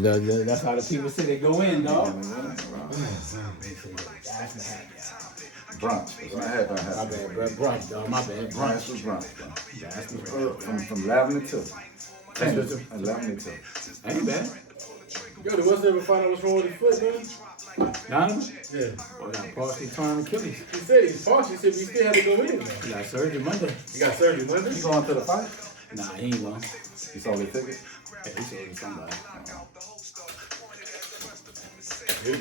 That's how the people say they go in, dog. Brunch. My bad, bro. Brunch, dog. My bad. Brunch was brunch, bro. From 11 to 10. 11 to 2. Ain't bad. Yo, the West never find out what's wrong with his foot, man. Donovan? Yeah. Well, got partially torn Achilles. He said he's partial. He said we still had to go in. He got surgery Monday. He got surgery Monday? You going to the fight? Nah, he ain't going. You sold the ticket? Yeah, he sold it to somebody.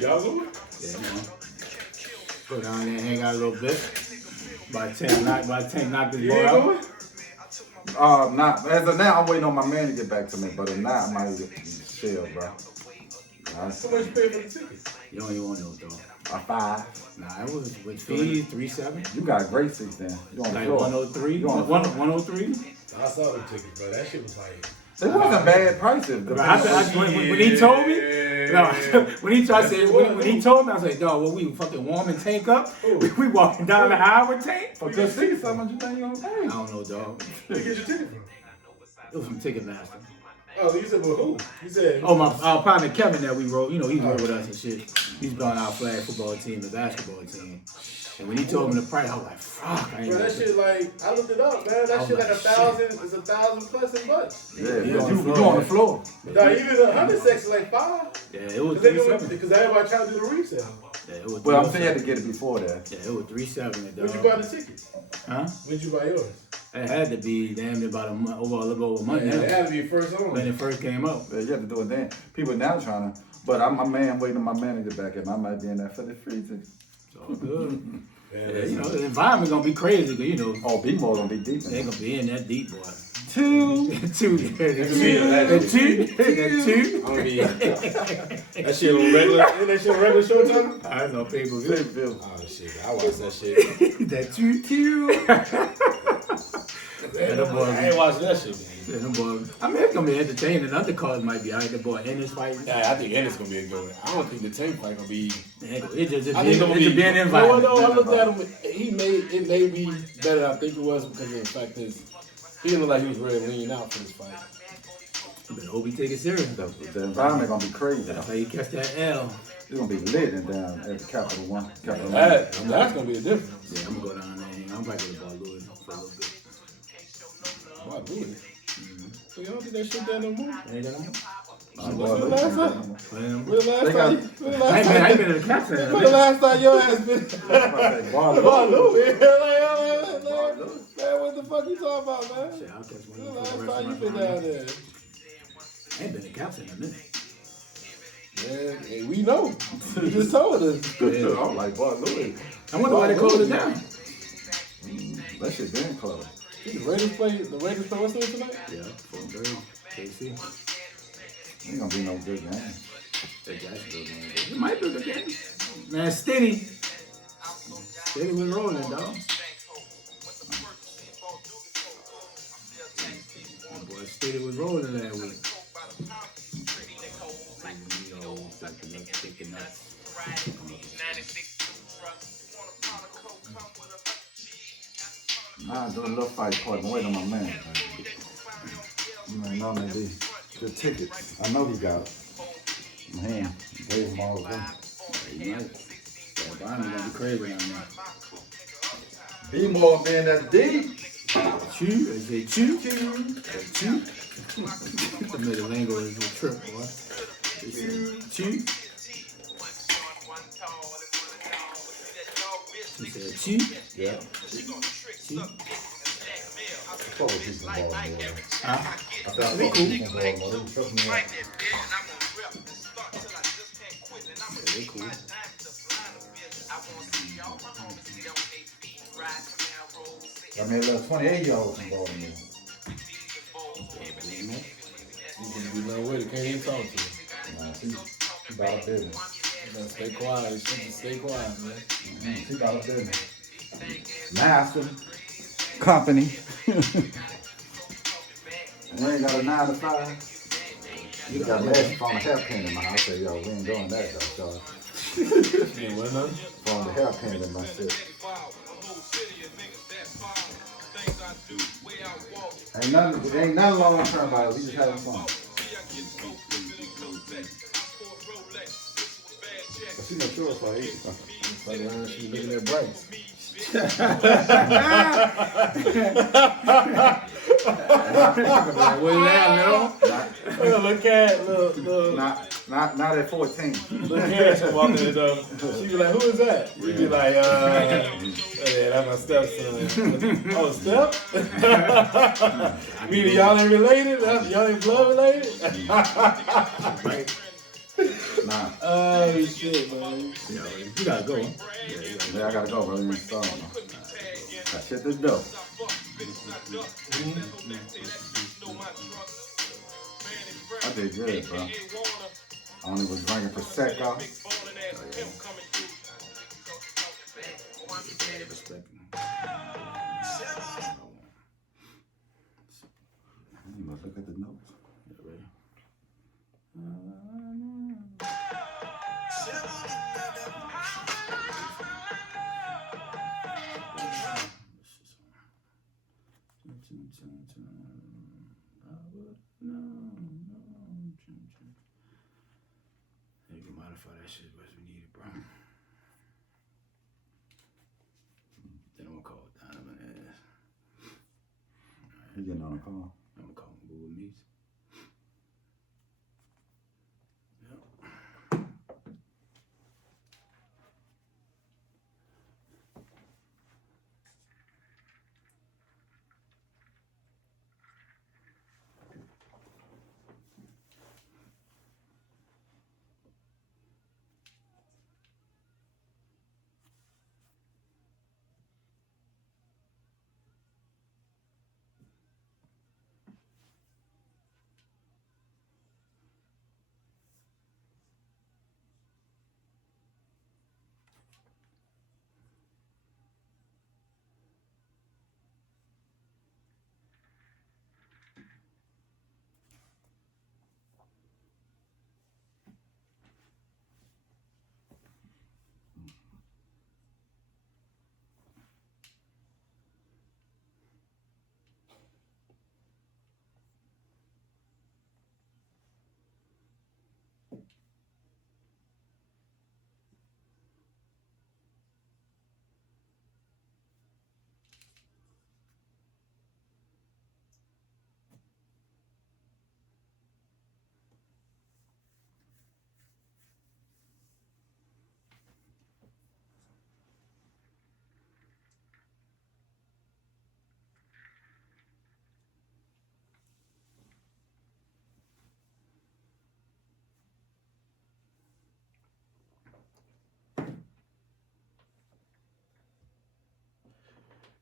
Y'all going? Yeah, man. Go down there and hang out a little bit. By 10 knock this boy out. Not as of now. I'm waiting on my man to get back to me. But if not, I might get chill, bro. How much you pay for the ticket? You don't even want no dog. A 5. Nah, it was with fees 3.7. You got great seats then. You on the Like floor. 103. You on the floor. 103. I saw the ticket, bro. That shit was like. It wasn't bad prices. When he told me, when he told me, I was like, dog, well, we fucking warm and tank up. We walking down the aisle with tank. For good seats, how much you think you gonna pay? I don't know, dog. Where you get your ticket from? It was from Ticketmaster. Oh, you said, well, who? You said. Oh, our partner Kevin that we wrote, you know, he's rode with us and shit. He's been on our flag football team, the basketball team. And when he told me the price, I was like, fuck. Bro, that shit like, I looked it up, man. That shit like 1,000, it's 1,000 plus in bucks. Yeah, you on the floor. Nah, even the 100 sex is like 5. Yeah, it was 3.7. Because everybody trying to do the resale. Yeah, it was. Well, I'm saying you had to get it before that. Yeah, it was 3.7. Where'd you buy the ticket? Huh? Where'd you buy yours? It had to be damn near about a month, a little over a month Yeah, now. it had to be first on. When it first came out. Yeah, you have to do it then. People now trying to, but I'm my man waiting on my man to get back in. I might be in there for the free ticket. It's all good. Yeah, you know, the environment gonna be crazy, but you know. Oh, B-More gonna be deep. They gonna be in that deep, boy. 2. 2. The 2. That shit on regular. Ain't that shit on regular showtime? I know people. Oh shit, I watched that shit. That 2. Yeah, the boy. I ain't watching that shit, man. Yeah, the boy. I mean, it's gonna be entertaining. Other cards might be alright. The boy Ennis fighting. Yeah, I think Ennis gonna be a good one. I don't think the tank fight gonna be. It's just I think it's gonna be an environment. No, I looked at him. It may be better than I think it was because of the fact is he didn't look like he was ready to lean out for this fight. But hope he take it serious. The environment gonna be crazy. That's how you catch that L. It's gonna be lit and down at the Capital One. That's gonna be a difference. Yeah, I'm gonna go down there. I'm back to the ball Louis for a little bit. Why do it? So you don't think that shit there no more? Ain't that on? When the last I ain't been in the captain. when the last time your ass been? Bar Louis. Man, what the fuck you talking about, man? Shit, I'll catch one When of the the last time you been down there? I ain't been in captain in a minute. Man, hey, we know. You just told us. I'm like, Bar Louis. I wonder why they closed it down. That shit been closed. The Raiders play what's the tonight? Yeah, 4:30. KC. Ain't gonna be no good game. That Jacksonville game. It might be a good game. Man, Steady was rolling, dog. My boy Steady was rolling that week. Thinking nuts. Nah, do a little fight party. I'm waiting on my man. Man, the tickets. I know he got it. Man, gave him all of them. He might. That environment gonna be crazy down there. B-More being that deep. Chew, they say chew. Chew. The middle lingo is a trip, boy. Chew. He said chew. Yeah. Chew. Probably keep the ball more. Huh? I thought They cool. the ball more. They trust me out. Yeah, they cool. I mean, little 28-year-olds in Baltimore. You can be no way. Can't even talk to you. Nah, she about her business. You gotta stay quiet. She just stay quiet, man. She about her business. Master. Company. We ain't got a 9 to 5. You got last from the hairpin in my house. I say, yo, we ain't doing that though, so. Yeah, what now? From the hairpin in my shit. Ain't nothing long term about it. We just having fun. She no sure for 80. Like she looking at Bryce. What is that, little? Look at look. Not at 14. Look at she walking in the door. She be like, who is that? We be like, yeah, that's my stepson. Oh, step? Meaning y'all ain't related? Y'all ain't blood related? Nah. Oh shit, man. You gotta go. Yeah, I gotta go, bro. You ain't starting. Got shit to do. I did good, bro. I only was drinking Prosecco. You must look at the notes. You can modify that shit as we need it, bro. Then I'm gonna call Donovan ass. You getting on the call? I'm gonna call him Google Meets.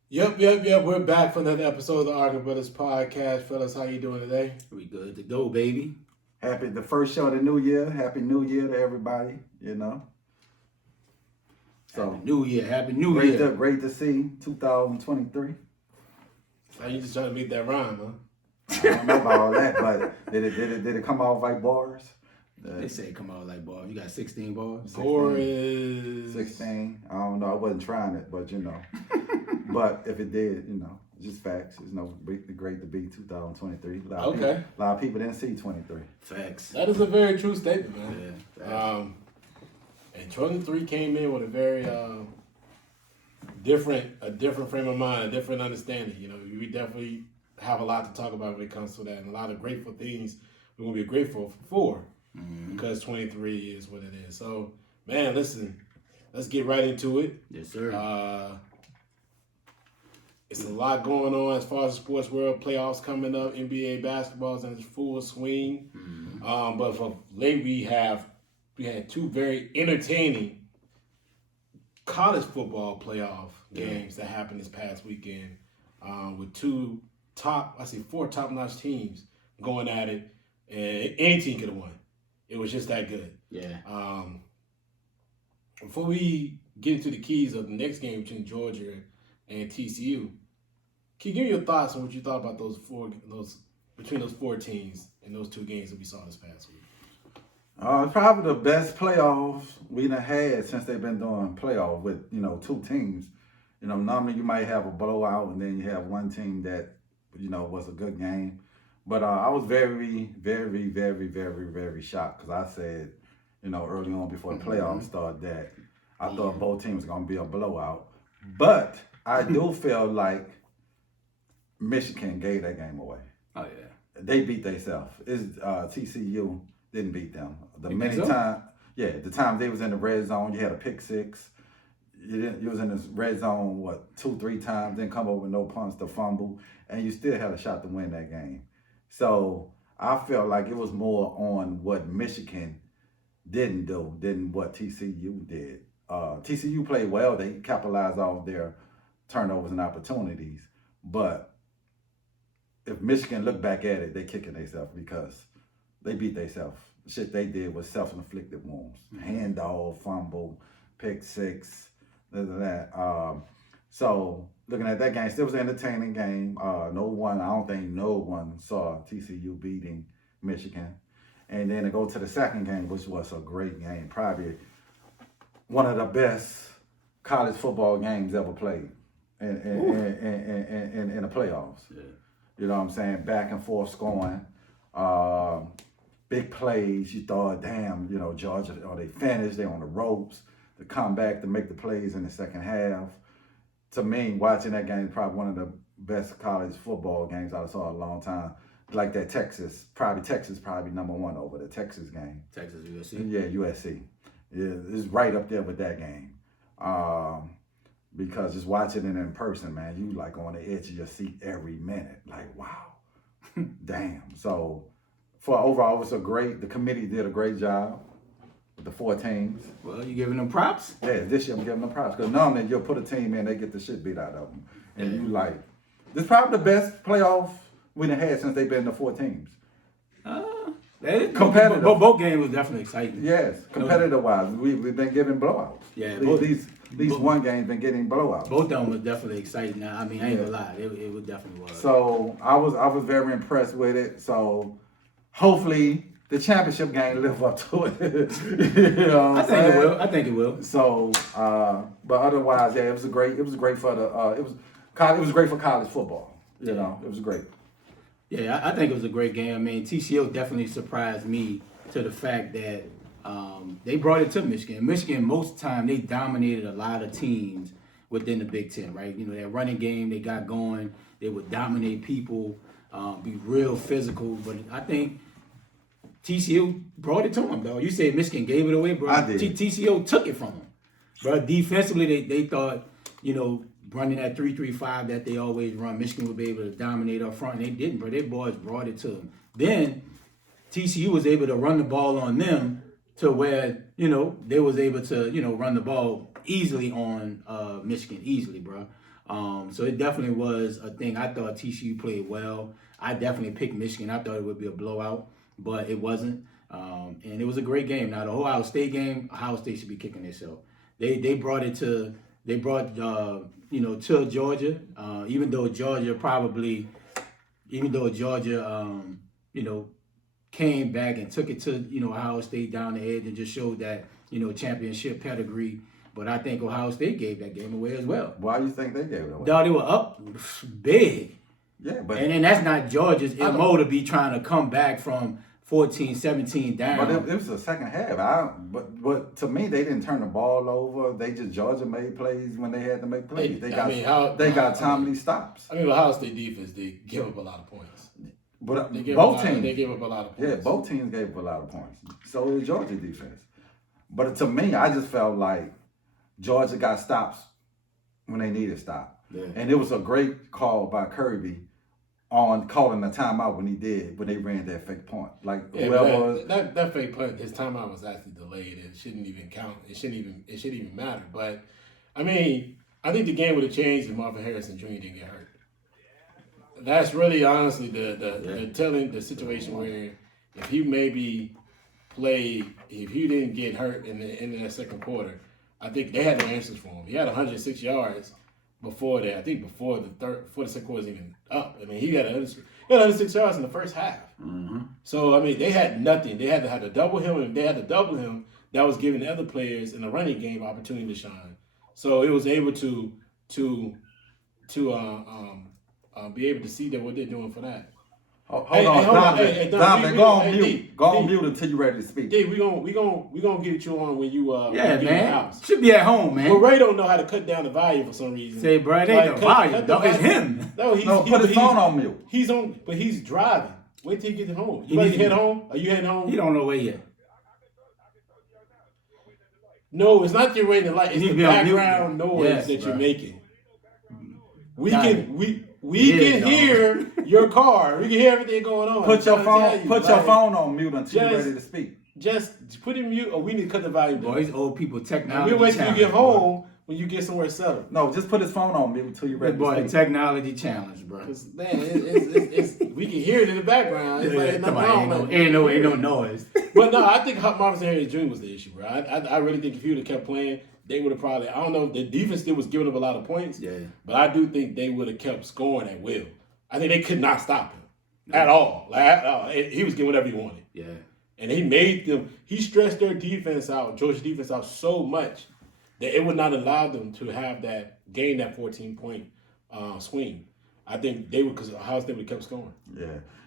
Yep. We're back for another episode of the Arkin Brothers podcast. Fellas, how you doing today? We good to go, baby. Happy the first show of the new year. Happy New Year to everybody. You know. So Happy New Year. Happy New Year. Great to see 2023. Now you just trying to make that rhyme, huh? I don't know about all that, but did it come off like bars? They say come out like bars. You got 16 bars? Bore is 16. I don't know. I wasn't trying it, but you know. But if it did, you know, just facts. It's great to be 2023. A lot of people didn't see 23. Facts. That is a very true statement, man. Yeah. And 23 came in with a very different frame of mind, a different understanding. You know, we definitely have a lot to talk about when it comes to that, and a lot of grateful things we're gonna be grateful for. Because 23 is what it is. So, man, listen, let's get right into it. Yes, sir. It's a lot going on as far as the sports world. Playoffs coming up. NBA basketball's in full swing. But for late, we had two very entertaining college football playoff games that happened this past weekend with four top-notch teams going at it, and any team could have won. It was just that good. Yeah. Before we get into the keys of the next game between Georgia and TCU, can you give me your thoughts on what you thought about between those four teams and those two games that we saw this past week? It's probably the best playoffs we done had since they've been doing playoffs with, you know, two teams. You know, normally you might have a blowout and then you have one team that, you know, was a good game. But I was very, very, very, very, very shocked because I said, early on before the playoffs started that I thought both teams were going to be a blowout. But I do feel like Michigan gave that game away. Oh, yeah. They beat themselves. TCU didn't beat them. The time they was in the red zone, you had a pick six. You was in the red zone, 2-3 times, then come over with no punts to fumble, and you still had a shot to win that game. So I felt like it was more on what Michigan didn't do than what TCU did. TCU played well. They capitalized off their turnovers and opportunities. But if Michigan look back at it, they kicking themselves because they beat themselves. The shit they did was self-inflicted wounds. Handoff, fumble, pick six, that. So looking at that game, still was an entertaining game. I don't think no one saw TCU beating Michigan. And then to go to the second game, which was a great game, probably one of the best college football games ever played in the playoffs. Yeah. You know what I'm saying? Back and forth scoring, big plays. You thought, damn, Georgia, they finished, they're on the ropes. To come back to make the plays in the second half. To me, watching that game is probably one of the best college football games I saw in a long time. Like that Texas probably number one over the Texas game. Texas USC? Yeah, USC. Yeah, it's right up there with that game. Because just watching it in person, man, you like on the edge of your seat every minute. Like, wow. Damn. So for overall, it was the committee did a great job. With the 4 teams. Well, you giving them props? Yeah, this year I'm giving them props. Because normally you'll put a team in, they get the shit beat out of them. And you like, this is probably the best playoff we done had since they've been the 4 teams. Competitive. Both games was definitely exciting. Yes, competitive-wise. We've been getting blowouts. Yeah, these one game's been getting blowouts. Both of them was definitely exciting. I mean, I ain't gonna lie. It was definitely was. So I was very impressed with it. So hopefully the championship game live up to it. I think it will. So, but otherwise, yeah, it was great for college football. It was great. Yeah, I think it was a great game. I mean, TCU definitely surprised me to the fact that they brought it to Michigan. Michigan, most of the time, they dominated a lot of teams within the Big Ten, right? That running game they got going, they would dominate people, be real physical. But I think TCU brought it to them, though. You said Michigan gave it away, bro. I did. TCU took it from them. Bro, defensively, they thought, running that 3-3-5 that they always run, Michigan would be able to dominate up front, and they didn't, bro. Their boys brought it to them. Then TCU was able to run the ball on them to where, they was able to, run the ball easily on Michigan, easily, bro. So it definitely was a thing. I thought TCU played well. I definitely picked Michigan. I thought it would be a blowout, but it wasn't. And it was a great game. Now, the Ohio State game, Ohio State should be kicking themselves. They brought it to... They brought, to Georgia, even though Georgia, came back and took it to, Ohio State down the edge and just showed that, championship pedigree. But I think Ohio State gave that game away as well. Why do you think they gave it away? Dog, they were up big. Yeah, but... And that's not Georgia's MO to be trying to come back from 14-17 down. But it was the second half. But to me, they didn't turn the ball over. Georgia made plays when they had to make plays. They got timely stops. I mean, Ohio State defense, they give up a lot of points. But they gave up a lot of points. Yeah, both teams gave up a lot of points. So did Georgia defense. But to me, I just felt like Georgia got stops when they needed stop. Yeah. And it was a great call by Kirby on calling the timeout when they ran that fake punt. Like that fake punt, his timeout was actually delayed. It shouldn't even count. It shouldn't even matter. But I mean, I think the game would have changed if Marvin Harrison Jr. didn't get hurt. That's really honestly the situation where if he maybe played, if he didn't get hurt in that second quarter, I think they had no answers for him. He had 106 yards. Before that, I think before the second quarter was even up. I mean, he had 106 yards in the first half. Mm-hmm. So, I mean, they had nothing. They had to double him, and if they had to double him, that was giving the other players in the running game opportunity to shine. So it was able to be able to see that what they're doing for that. Hold Hey, on, hold on. Donovan. Hey, Donovan, we- go on hey, mute. D, Go on D. mute until you're ready to speak. D, we gonna get you on when you when you Yeah, get in the man. house. Should be at home, man. But Ray don't know how to cut down the volume for some reason. Say, bro, it ain't the volume. cut No, it's him. No, Put his phone on mute. He's on, but he's driving. Wait till he gets home. He You ready needs to head to- home? Are you heading home? He don't know where yet. No, it's not your waiting light. It's He the be on mute. background noise Yes, that you're bro. making. We Got can it. we Yeah, can dog. hear your car. We can hear everything going on. Put your I'm trying to phone. tell you, Put your like, phone on mute until you're just- ready to speak. Just put in mute, or we need to cut the volume down. Boy, these old people And technology. we'll wait till you challenge, get bro. home when you get somewhere settled. No, just put his phone on mute until you're ready Boy, to the speak. technology challenge, bro. Cause man, it's we can hear it in the background. It's like Yeah, nothing come on, wrong. ain't no noise. But no, I think Marvin Harris Jr. was the issue, bro. I really think if he would have kept playing, they would have probably. I don't know. The defense still was giving up a lot of points. Yeah. But I do think they would have kept scoring at will. I think they could not stop him at all. Like he was getting whatever he wanted. Yeah. And he made them. He stressed their defense out, Georgia's defense out so much that it would not allow them to have that gain that 14-point swing. I think they would, because Ohio State would have kept scoring.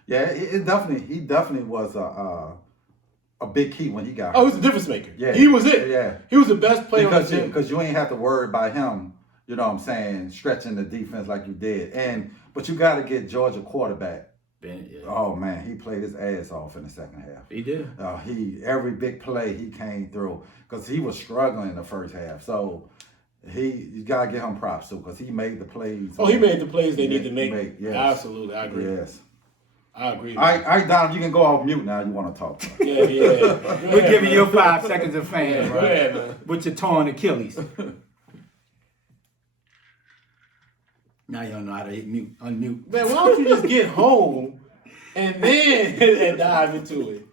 Yeah. It definitely. He definitely was a big key when he got. Oh, he was a difference maker. Yeah. He was it. Yeah. He was the best player on the team. Because you ain't have to worry about him, you know what I'm saying, stretching the defense like you did. But you got to get Georgia quarterback. Yeah. Oh man, he played his ass off in the second half. He did. Every big play he came through because he was struggling in the first half. So you gotta give him props too because he made the plays. Oh, he made the plays they need to make. Yes. Absolutely, I agree. Yes. I agree. All right, Don, you can go off mute now. You want to talk? Yeah. We're giving you 5 seconds of fame, Yeah, bro. go ahead, man. With your torn Achilles. Now you don't know how to unmute. Man, why don't you just get home and then and dive into it?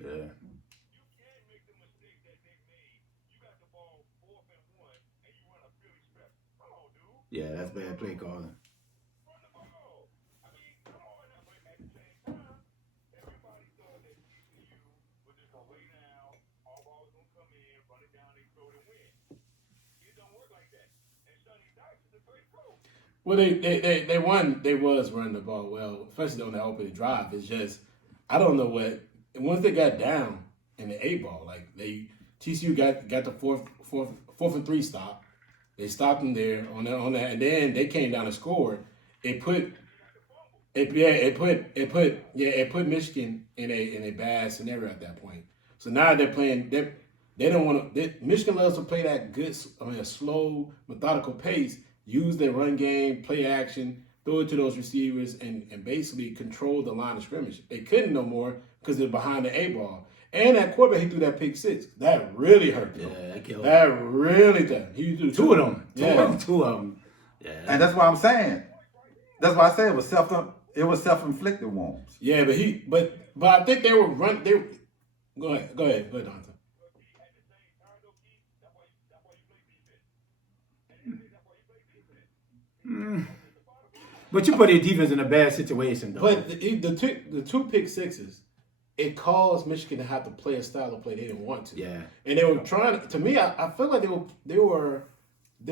Yeah. Yeah, that's bad play calling. Well, they won. They was running the ball well, especially on the opening drive. It's just I don't know what. And once they got down in the 8-ball, like TCU got the fourth and 3 stop. They stopped them there on that, and then they came down and scored. It put Michigan in a bad scenario at that point. So now they're playing. They don't want to. Michigan loves to play that good. A slow, methodical pace. Use their run game, play action, throw it to those receivers, and basically control the line of scrimmage. They couldn't no more because they're behind the 8-ball. And that quarterback, he threw that pick 6. That really hurt them. Yeah, that killed That really did. He threw two of them. Yeah. Two of them. Yeah. And that's why I'm saying. That's why I say it was self-inflicted wounds. Yeah, but I think they were run. Go ahead, Dante. But you put your defense in a bad situation, though. But the two pick 6s, it caused Michigan to have to play a style of play they didn't want to. Yeah. And they were trying. To me, I feel like they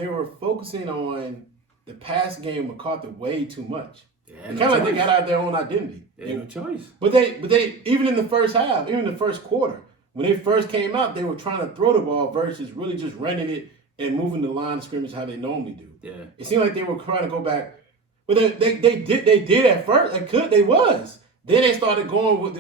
were focusing on the pass game McCarthy way too much. Yeah, Kind of like they got out of their own identity. They had no choice. But they even in the first half, even in the first quarter, when they first came out, they were trying to throw the ball versus really just running it and moving the line of scrimmage how they normally do. Yeah. It seemed like they were trying to go back. But they did at first. They was. Then they started going with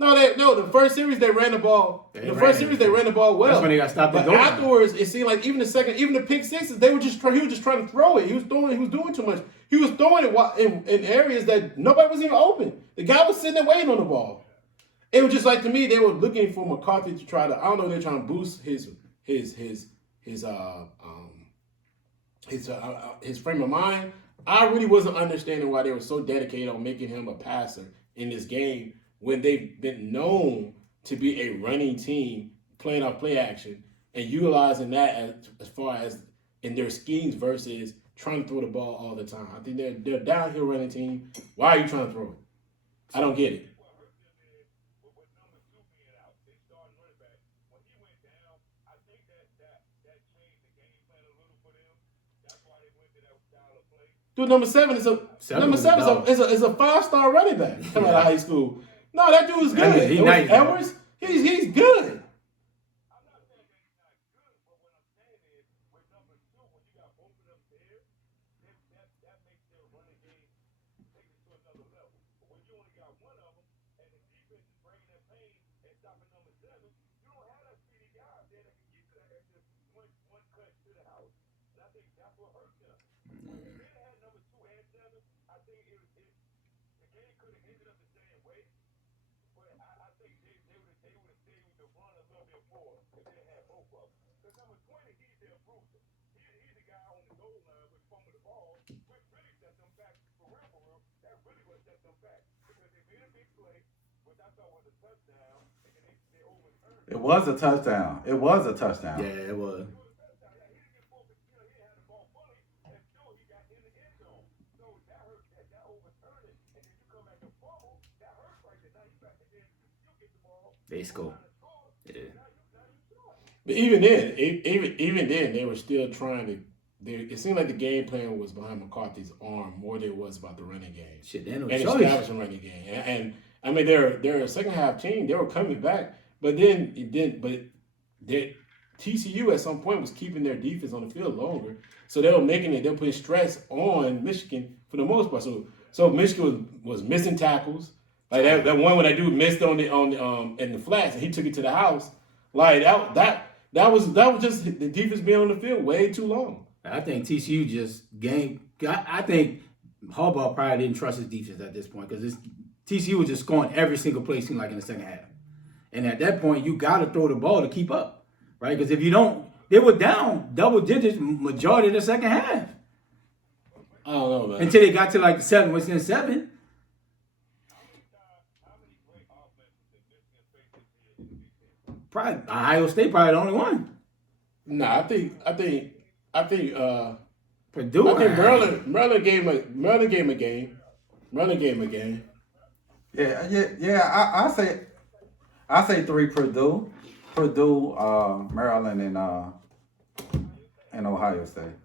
No, the first series they ran the ball. They ran the ball well. That's when they got stopped. But afterwards, it seemed like even the pick sixes, he was just trying to throw it. He was doing too much. He was throwing it in areas that nobody was even open. The guy was sitting there waiting on the ball. It was just like, to me, they were looking for McCarthy to try to, I don't know, they're trying to boost his frame of mind. I really wasn't understanding why they were so dedicated on making him a passer in this game when they've been known to be a running team, playing off play action, and utilizing that as far as in their schemes versus trying to throw the ball all the time. I think they're a downhill running team. Why are you trying to throw it? I don't get it. Dude, number seven is a 5-star running back coming out of high school. No, that dude is good. He's nice. Edwards, he's good. It was a touchdown. Yeah, it was. They score. Yeah. But even then, they were still trying to. It seemed like the game plan was behind McCarthy's arm more than it was about the running game. Shit, they no and choice. Establishing running game. And I mean, they're a second half team. They were coming back, but then it didn't. But TCU at some point was keeping their defense on the field longer, so they were putting stress on Michigan for the most part. So Michigan was missing tackles. Like that one when that dude missed on in the flats and he took it to the house. Like that was just the defense being on the field way too long. I think TCU just I think Harbaugh probably didn't trust his defense at this point because TCU was just scoring every single play, seemed like in the second half. And at that point, you got to throw the ball to keep up, right? Because if you don't, they were down double digits majority of the second half. I don't know, man. Until they got to like the 7. Probably Ohio State, probably the only one. Nah, I think Purdue. I think Maryland gave him a game. Maryland gave him a game. Yeah. I say 3 Purdue, Maryland, and Ohio State.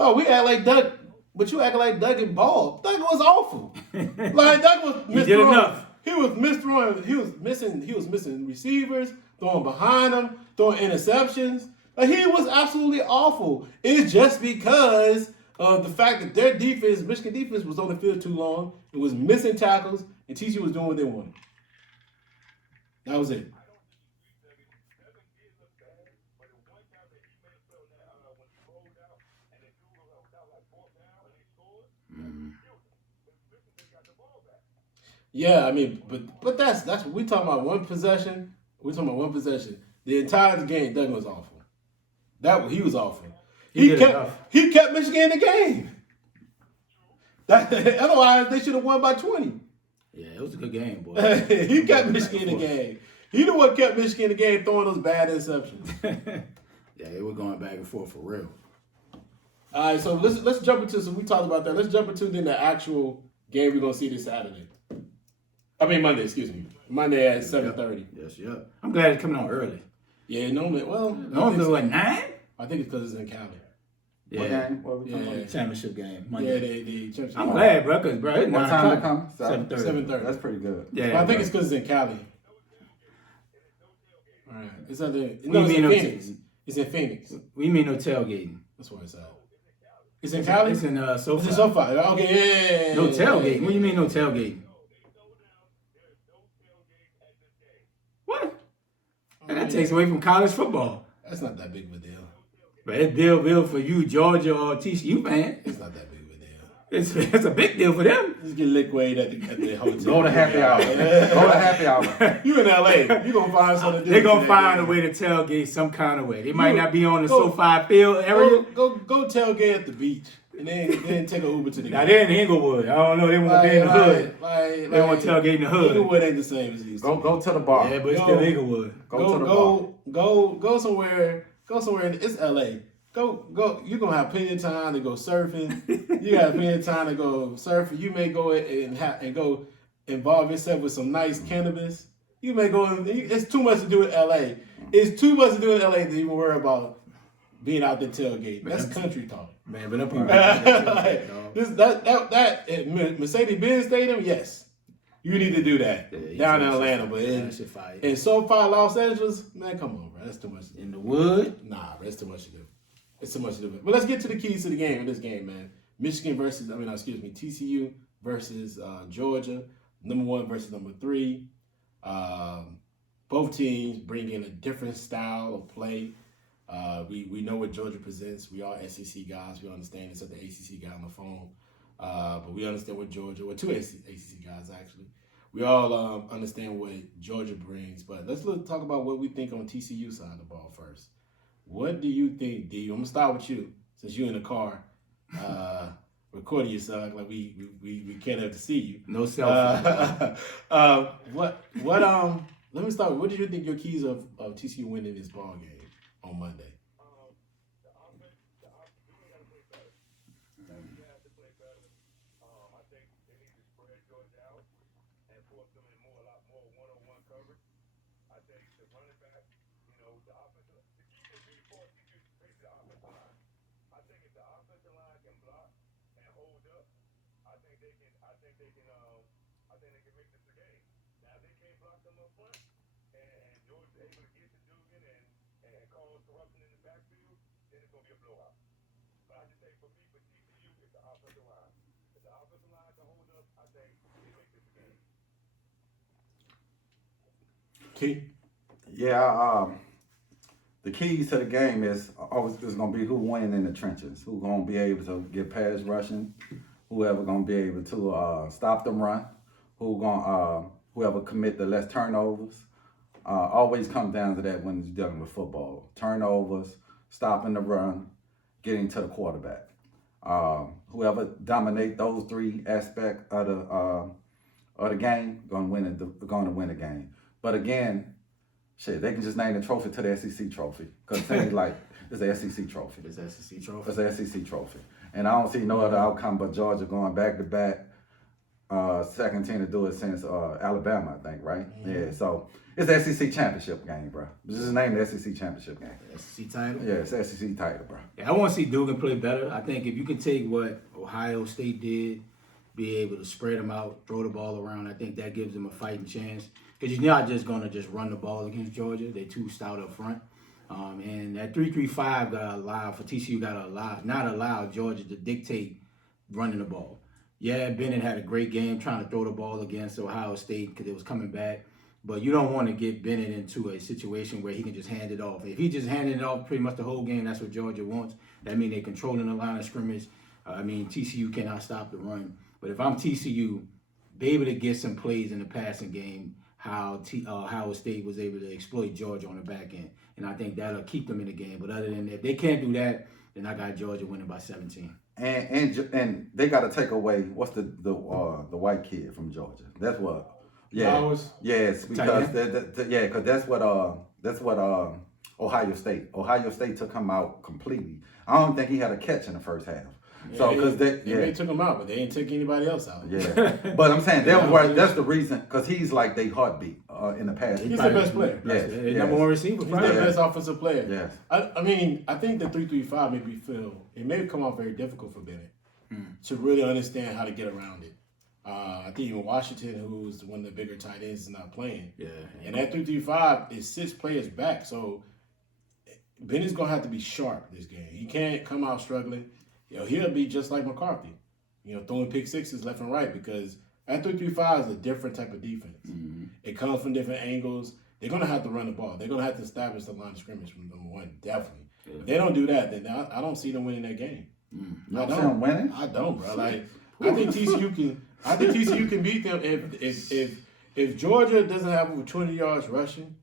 Oh, we act like Doug, but you act like Doug and Ball. Doug was awful. Like Doug was He did enough. He was misthrowing. He was missing receivers, throwing behind him, throwing interceptions. Like he was absolutely awful. It's just because of the fact that their defense, Michigan defense, was on the field too long. It was missing tackles, and TCU was doing what they wanted. That was it. Yeah, I mean, but that's what we talking about. One possession. We talking about one possession. The entire game, Doug was awful. He was awful. He kept Michigan in the game. Otherwise, they should have won by 20. Yeah, it was a good game, boy. He kept Michigan in the game. He the one kept Michigan in the game, throwing those bad interceptions. Yeah, they were going back and forth for real. All right, so let's jump into. So we talked about that. Let's jump into then the actual game we're gonna see this Saturday. Monday. Excuse me. Monday at 7:30. Yes, yeah. I'm glad it's coming on early. Yeah, normally. Well, Normally, what, 9? I think it's because it's in Cali. What game? What we talking about? Championship game. Yeah, Monday. the championship. I'm glad, bro, because, bro, it's What 9 time o'clock. it come? 7:30. 7:30. That's pretty good. Yeah, But I think bro. it's because it's in Cali. All right. It's at the. What No, do it's you in mean Phoenix. It's in Phoenix. We mean no tailgating. That's where it's at. It's in Cali. It's in SoFi. It's in SoFi. Okay, yeah. No tailgating. What do you mean no tailgating? What? And that takes away from college football. That's not that big of a deal. But it's bill for you, Georgia or TCU fan. It's not that big of a deal. It's a big deal for them. Just get liquidated at the hotel. Go to happy hour. Go to happy hour. You in LA. You gonna find something to do. They're gonna today, find a man. way to tailgate some kind of way. They might not be on the go- SoFi field area. Go tailgate at the beach. And then take an Uber to the Now they're in Inglewood. I don't know. They want to be in the hood. They want to tailgate in the hood. Inglewood ain't the same as used to. Go to the bar. Yeah, but it's Go. still Inglewood. Go to the bar. Go somewhere. Go somewhere. It's LA. Go. You're gonna have plenty of time to go surfing. You got plenty of time to go surfing. You may go and go involve yourself with some nice cannabis. You may go. It's too much to do in LA. It's too much to do in LA to even worry about being out there tailgate. That's country talk. Man, but them people. That Mercedes-Benz Stadium, yes. You need to do that down in Atlanta, but in SoFi, Los Angeles, man, come on, bro. That's too much. In the wood? Nah, bro, that's too much to do. It's too much to do. But let's get to the keys to the game in this game, man. TCU versus Georgia. Number 1 versus number 3. Both teams bring in a different style of play. We know what Georgia presents. We are SEC guys. We understand this. At the ACC guy on the phone. But we understand what Georgia, 2 ACC guys actually. We all understand what Georgia brings. But let's talk about what we think on TCU side of the ball first. What do you think, D? I'm gonna start with you since you're in the car recording yourself like we can't have to see you. No selfie. Let me start with what do you think your keys of TCU winning this ball game on Monday? Key? Yeah, the keys to the game is always going to be who winning in the trenches, who going to be able to get pass rushing, whoever going to be able to stop them run, whoever commit the less turnovers. Always comes down to that when you're dealing with football. Turnovers, stopping the run, getting to the quarterback. Whoever dominate those 3 aspects of the game going to win the game. But again, shit, they can just name the trophy to the SEC trophy because it seems like it's an SEC trophy. It's an SEC trophy. It's an SEC trophy, and I don't see no other outcome but Georgia going back to back. Second team to do it since Alabama, I think, right? Mm-hmm. Yeah, so it's the SEC championship game, bro. Just name the SEC championship game. SEC title? Yeah, it's the SEC title, bro. Yeah, I want to see Dugan play better. I think if you can take what Ohio State did, be able to spread them out, throw the ball around, I think that gives them a fighting chance. Because you're not just going to just run the ball against Georgia. They're too stout up front. And that 3-3-5 not allow Georgia to dictate running the ball. Yeah, Bennett had a great game trying to throw the ball against Ohio State because it was coming back. But you don't want to get Bennett into a situation where he can just hand it off. If he just handed it off pretty much the whole game, that's what Georgia wants. That means they're controlling the line of scrimmage. TCU cannot stop the run. But if I'm TCU, be able to get some plays in the passing game, how Ohio State was able to exploit Georgia on the back end. And I think that'll keep them in the game. But other than that, if they can't do that, then I got Georgia winning by 17. And they got to take away, what's the white kid from Georgia? That's what. Yeah. Flowers? Yes, because because that's what Ohio State took him out completely. I don't think he had a catch in the first half. So because they took him out, but they didn't take anybody else out. Yeah, but I'm saying that's the reason because he's like their heartbeat in the past. He's the best player. Yes, number one receiver. He's the best offensive player. Yes. I mean, I think the 3-3-5 made me feel it may come off very difficult for Bennett to really understand how to get around it. I think even Washington, who's one of the bigger tight ends, is not playing. Yeah. And that 3-3-5 is 6 players back, so Bennett's gonna have to be sharp this game. He can't come out struggling. He'll be just like McCarthy, throwing pick sixes left and right because that 3-3-5 is a different type of defense. Mm-hmm. It comes from different angles. They're gonna have to run the ball. They're gonna have to establish the line of scrimmage from number one, definitely. Yeah. If they don't do that, then I don't see them winning that game. I don't winning. I don't, bro. Like I think TCU can. I think TCU can beat them if Georgia doesn't have over 20 yards rushing.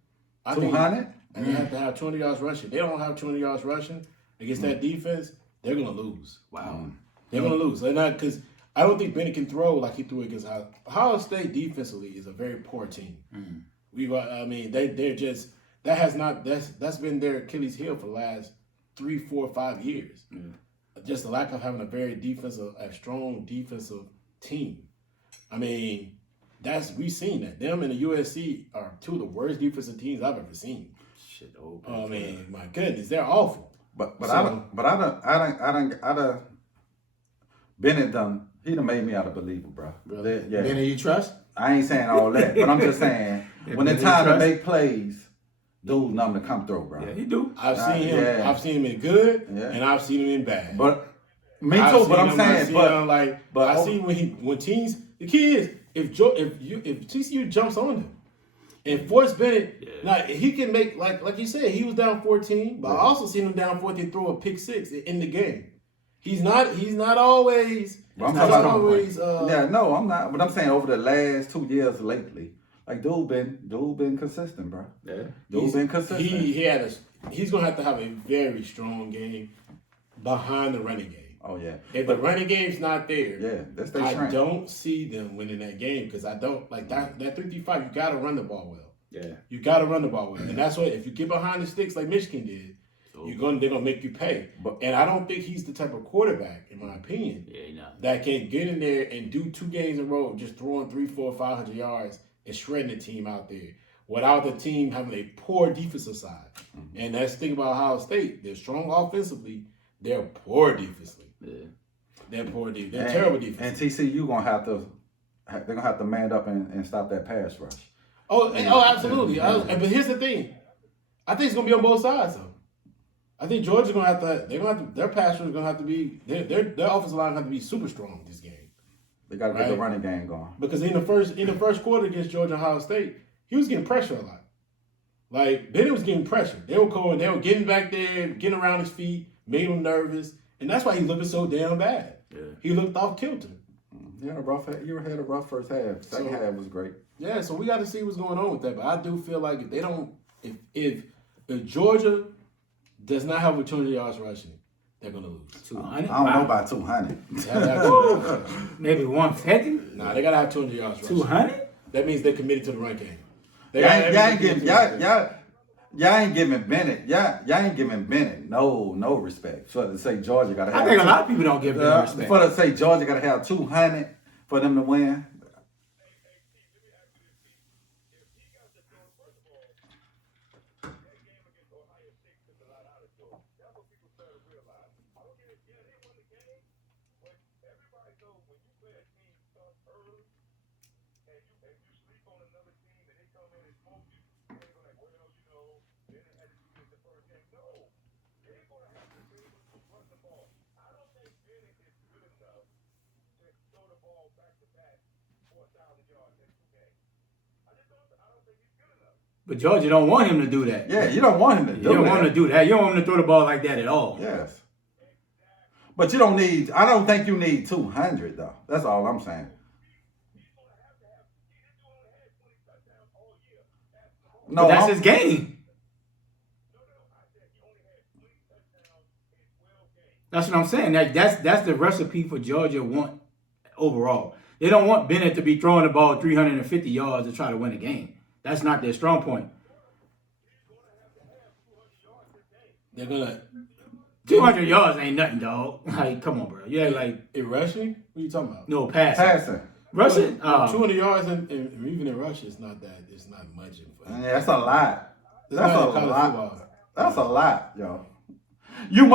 200. And they have to have 20 yards rushing. They don't have 20 yards rushing against that defense. They're gonna lose. Wow. They're gonna lose. They're not because I don't think Bennett can throw like he threw against Ohio State. Defensively is a very poor team. They're just that's been their Achilles heel for the last 3, 4, 5 years. Just the lack of having a strong defensive team. I mean, we've seen that. Them and the USC are two of the worst defensive teams I've ever seen. Shit, my goodness, they're awful. But I don't Bennett he done made me out of believer, bro. Really? Yeah. Bennett, you trust? I ain't saying all that, but I'm just saying when it's time to make plays, dude, nothing to come through, bro. Yeah, he do. I've seen him. Yeah. I've seen him in good, and I've seen him in bad. But me too. But I'm saying, I see when teams. The key is if TCU jumps on him and force Bennett, now he can make like you said, he was down 14, but I also seen him down 14 throw a pick six in the game. He's not always. I'm not. But I'm saying over the last 2 years lately, like dude been consistent, bro. Yeah, dude been consistent. He's gonna have to have a very strong game behind the running game. Oh yeah. If the running game's not there, that's their I strength. don't see them winning that game because I don't like that 3-3-5. You gotta run the ball well. Yeah, you gotta run the ball well, and that's what if you get behind the sticks like Michigan did, they're gonna make you pay. And I don't think he's the type of quarterback, in my opinion, that can get in there and do 2 games in a row, just throwing 300, 400, 500 yards and shredding the team out there without the team having a poor defensive side. Mm-hmm. And that's the thing about Ohio State. They're strong offensively. They're poor defensively. Yeah. They're poor defense. They're terrible defense. And TCU they're gonna have to man up and stop that pass rush. Oh, absolutely. But here's the thing. I think it's gonna be on both sides though. I think Georgia's gonna have to. Their pass rush is gonna have to be. Their offensive line have to be super strong this game. They gotta get the running game going. Because in the first quarter against Georgia and Ohio State, he was getting pressure a lot. Like Bennett was getting pressure. They were getting back there, getting around his feet, made him nervous. And that's why he's looking so damn bad. Yeah. He looked off kilter. You had a rough first half. Second half was great. Yeah, so we got to see what's going on with that. But I do feel like if Georgia does not have a 200 yards rushing, they're gonna lose. 200? I don't know about 200. Maybe 150? Nah, they gotta have 200 yards rushing. 200? That means they're committed to the run game. Y'all ain't giving Bennett no respect. So to say Georgia gotta have. I think a lot of people don't give them respect. For to say Georgia gotta have 200 for them to win. But Georgia don't want him to do that. Yeah, you don't want him to do that. You don't want him to do that. You don't want him to throw the ball like that at all. Yes. But you don't need, I don't think you need 200 though. That's all I'm saying. No, but that's his game. That's what I'm saying. That's the recipe for Georgia want overall. They don't want Bennett to be throwing the ball 350 yards to try to win a game. That's not their strong point. They're gonna. 200 yards ain't nothing, dog. Like, come on, bro. Yeah, like in rushing. What are you talking about? no passing. Passing. Rushing. 200 yards and even in rush, it's not that. It's not much. Yeah, that's a lot. It's That's a not college lot. football. That's a lot, yo. You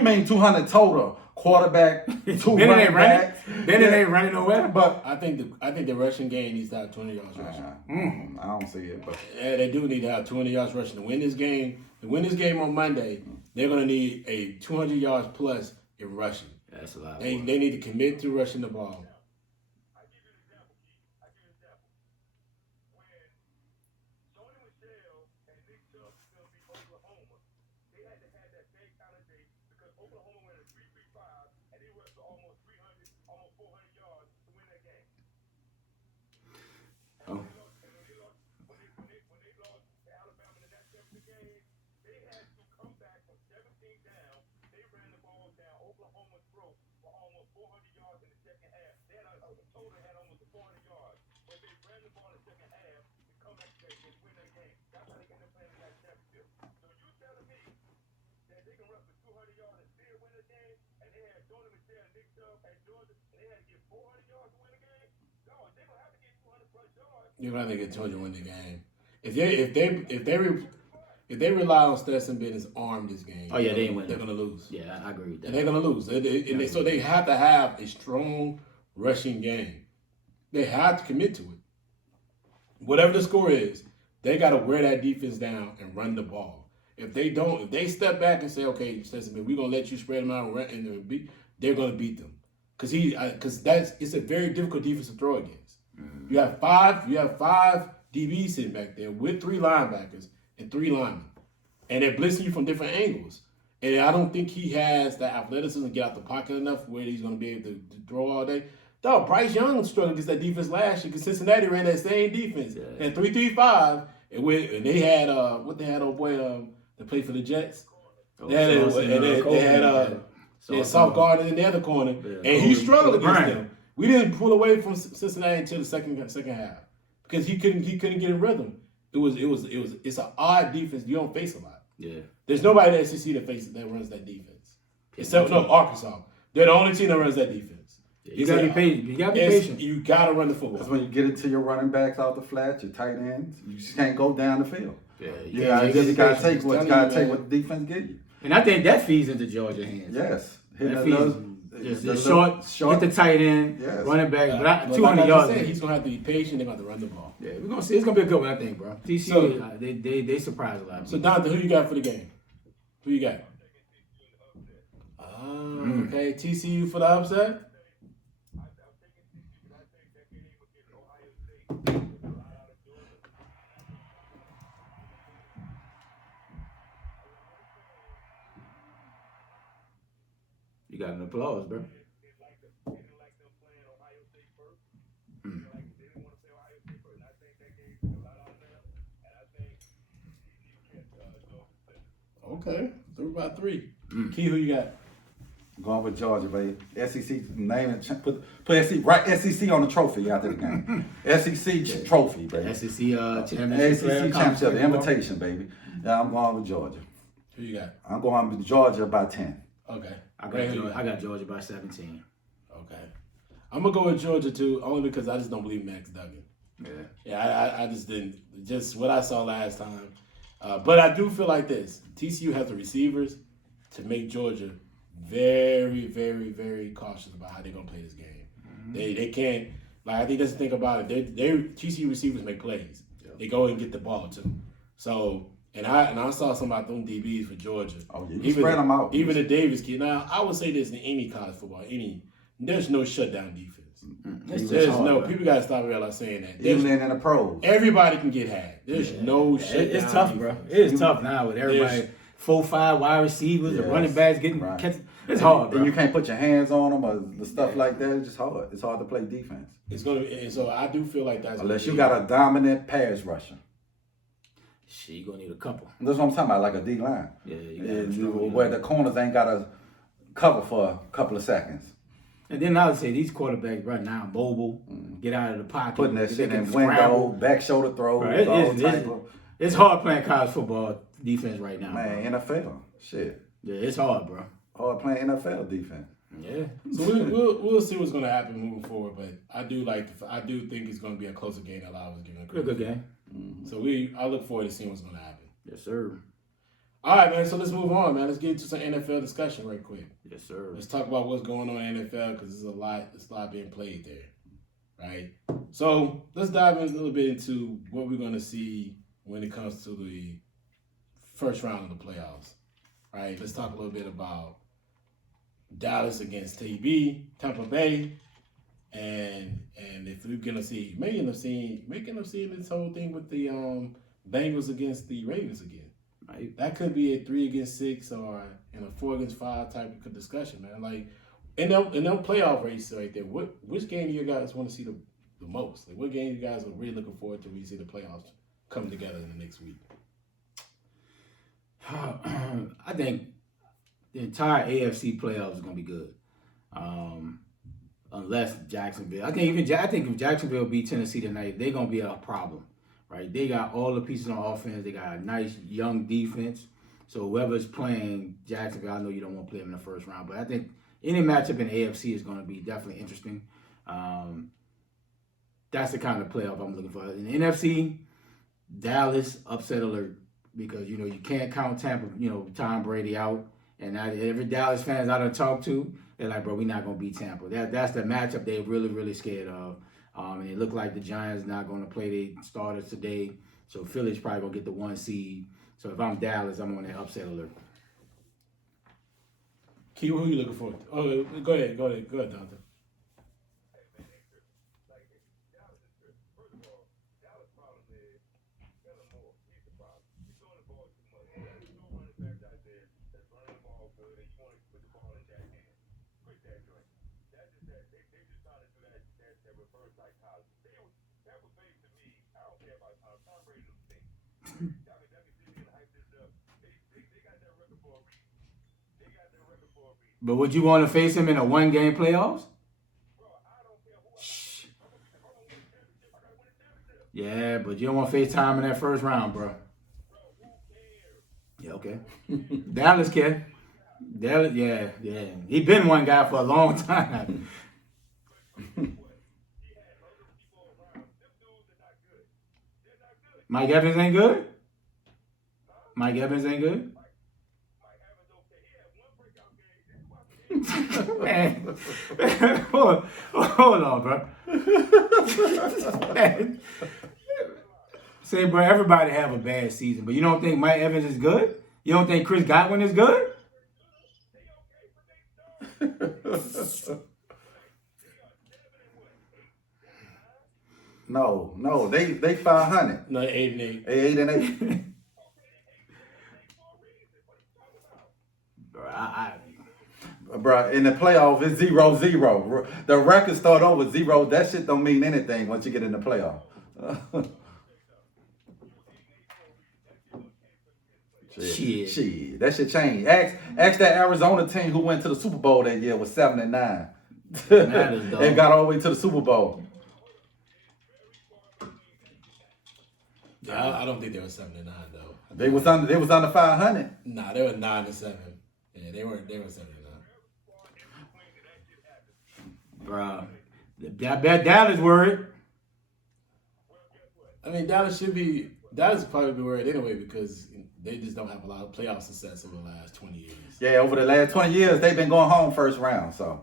mean 200 total. Quarterback, 2 Then running ain't running. backs. Then it ain't running nowhere. But I think the rushing game needs to have 200 yards rushing. I don't see it. But Yeah, they do need to have 200 yards rushing to win this game. To win this game on Monday, they're gonna need a 200 yards plus in rushing. That's a lot. They need to commit to rushing the ball. Oh. You're gonna have to get 200 to win the game. If they rely on Stetson Bennett's arm this game, Oh yeah, they ain't winning. They're gonna lose. Yeah, I agree with that. And they're gonna lose. So they have to have a strong rushing game. They have to commit to it. Whatever the score is, they got to wear that defense down and run the ball. If they don't, if they step back and say, "Okay, Stetson Bennett, we're gonna let you spread them out and run," they're gonna beat them because it's a very difficult defense to throw against. You have five DBs sitting back there with 3 linebackers and 3 linemen, and they're blitzing you from different angles. And I don't think he has that athleticism to get out the pocket enough where he's going to be able to throw all day. Dog, Bryce Young struggled against that defense last year because Cincinnati ran that same defense. Yeah. And 3-3-5, and they had old boy that played for the Jets. They had South Gardner in the other corner, and he struggled against them. We didn't pull away from Cincinnati until the second half because he couldn't get in rhythm. It's an odd defense. You don't face a lot. Yeah. There's nobody in the SEC that runs that defense. Except Arkansas. They're the only team that runs that defense. Yeah, you gotta be patient. You gotta be patient. You gotta run the football. that's when you get into your running backs out the flat, your tight ends. You just can't go down the field. Yeah, You gotta take what the defense give you. And I think that feeds into Georgia hands. Yes. That feeds just short, get the tight end, Yes. running back. But 200 like yards. I said, he's gonna have to be patient. They're gonna have to run the ball. Yeah, we're gonna see. It's gonna be a good one, I think, bro. TCU, they surprised a lot. So Dante, who you got for the game? Who you got? Okay, TCU for the upset. You got an applause, bro. Okay, 3-3. Key, who you got? Going with Georgia, baby. SEC name and put SEC on the trophy after the game. SEC trophy, baby. SEC SEC championship, championship, the invitation, baby. Yeah, I'm going with Georgia. Who you got? I'm going with Georgia by 10. Okay. I got Georgia by 17. Okay. I'm gonna go with Georgia too, only because I just don't believe Max Duggan. Yeah. Yeah, I just didn't. Just what I saw last time. But I do feel like this. TCU has the receivers to make Georgia very, very, very cautious about how they're gonna play this game. They can't, like, I think that's the thing about it. They TCU receivers make plays. Yep. They go and get the ball too. So and I saw some about them DBs for Georgia. Oh yeah, you spread them out. Even the Davis kid. Now I would say this in any college football, there's no shutdown defense. There's no hard, people gotta stop realizing saying that. Even in the pros. Everybody can get hacked. There's no shutdown. It's tough, bro. It is tough now with everybody 4-5 wide receivers, the running backs getting catching. It's hard, bro. And you can't put your hands on them or the stuff like that. It's just hard. It's hard to play defense. It's gonna be, and so I do feel like that's unless you got a dominant pass rusher. Shit, you gonna need a couple. That's what I'm talking about, like a D line. Yeah, where the corners ain't got to cover for a couple of seconds. And then I would say these quarterbacks right now, mobile, get out of the pocket, putting that shit in window, back shoulder throws. It's hard playing college football defense right now. Man, bro. NFL, shit. Yeah, it's hard, bro. Hard playing NFL defense. Yeah. So we'll see what's going to happen moving forward. But I do think it's going to be a closer game than I was giving credit. Good game. Mm-hmm. So I look forward to seeing what's going to happen. Yes, sir. All right, man. So let's move on, man. Let's get into some NFL discussion right quick. Yes, sir. Let's talk about what's going on in NFL because there's a lot being played there, right? So let's dive in a little bit into what we're going to see when it comes to the first round of the playoffs, right? Let's talk a little bit about Dallas against Tampa Bay, and if we're gonna see, may end up seeing this whole thing with the Bengals against the Ravens again. Right? That could be a 3-6 or a 4-5 type of discussion, man. Like in them playoff races right there, which game do you guys want to see the most? Like, what game you guys are really looking forward to when you see the playoffs come together in the next week? I think the entire AFC playoffs is going to be good, unless Jacksonville. I think if Jacksonville beat Tennessee tonight, they're going to be a problem, right? They got all the pieces on offense. They got a nice young defense. So whoever's playing Jacksonville, I know you don't want to play them in the first round, but I think any matchup in the AFC is going to be definitely interesting. That's the kind of playoff I'm looking for. In the NFC, Dallas upset alert because you can't count Tampa. Tom Brady out. And every Dallas fans I done talked to, they're like, bro, we're not going to beat Tampa. That's the matchup they're really, really scared of. And it looked like the Giants not going to play their starters today. So Philly's probably going to get the 1 seed. So if I'm Dallas, I'm on that upset alert. Keon, who are you looking for? Oh, go ahead, Dante. But would you want to face him in a 1-game playoffs? Yeah, but you don't want to face Tom in that first round, bro. Yeah, okay. Dallas can. Dallas, yeah. He been one guy for a long time. Mike Evans ain't good? Mike Evans ain't good? Man, hold on, bro. Man. Say, bro, everybody have a bad season, but you don't think Mike Evans is good? You don't think Chris Godwin is good? No, they 500. No, 8-8. 8-8. Bro, in the playoff, it's 0-0. The record start over 0. That shit don't mean anything once you get in the playoff. Shit. That shit changed. Ask that Arizona team who went to the Super Bowl that year was 7-9. They got all the way to the Super Bowl. Yeah, I don't think they were 7-9 though. They was under 500. Nah, they were 9-7. Yeah, they were 7-9. Bro, I bet Dallas worried. I mean, Dallas probably be worried anyway because they just don't have a lot of playoff success over the last 20 years. Yeah, over the last 20 years, they've been going home first round. So,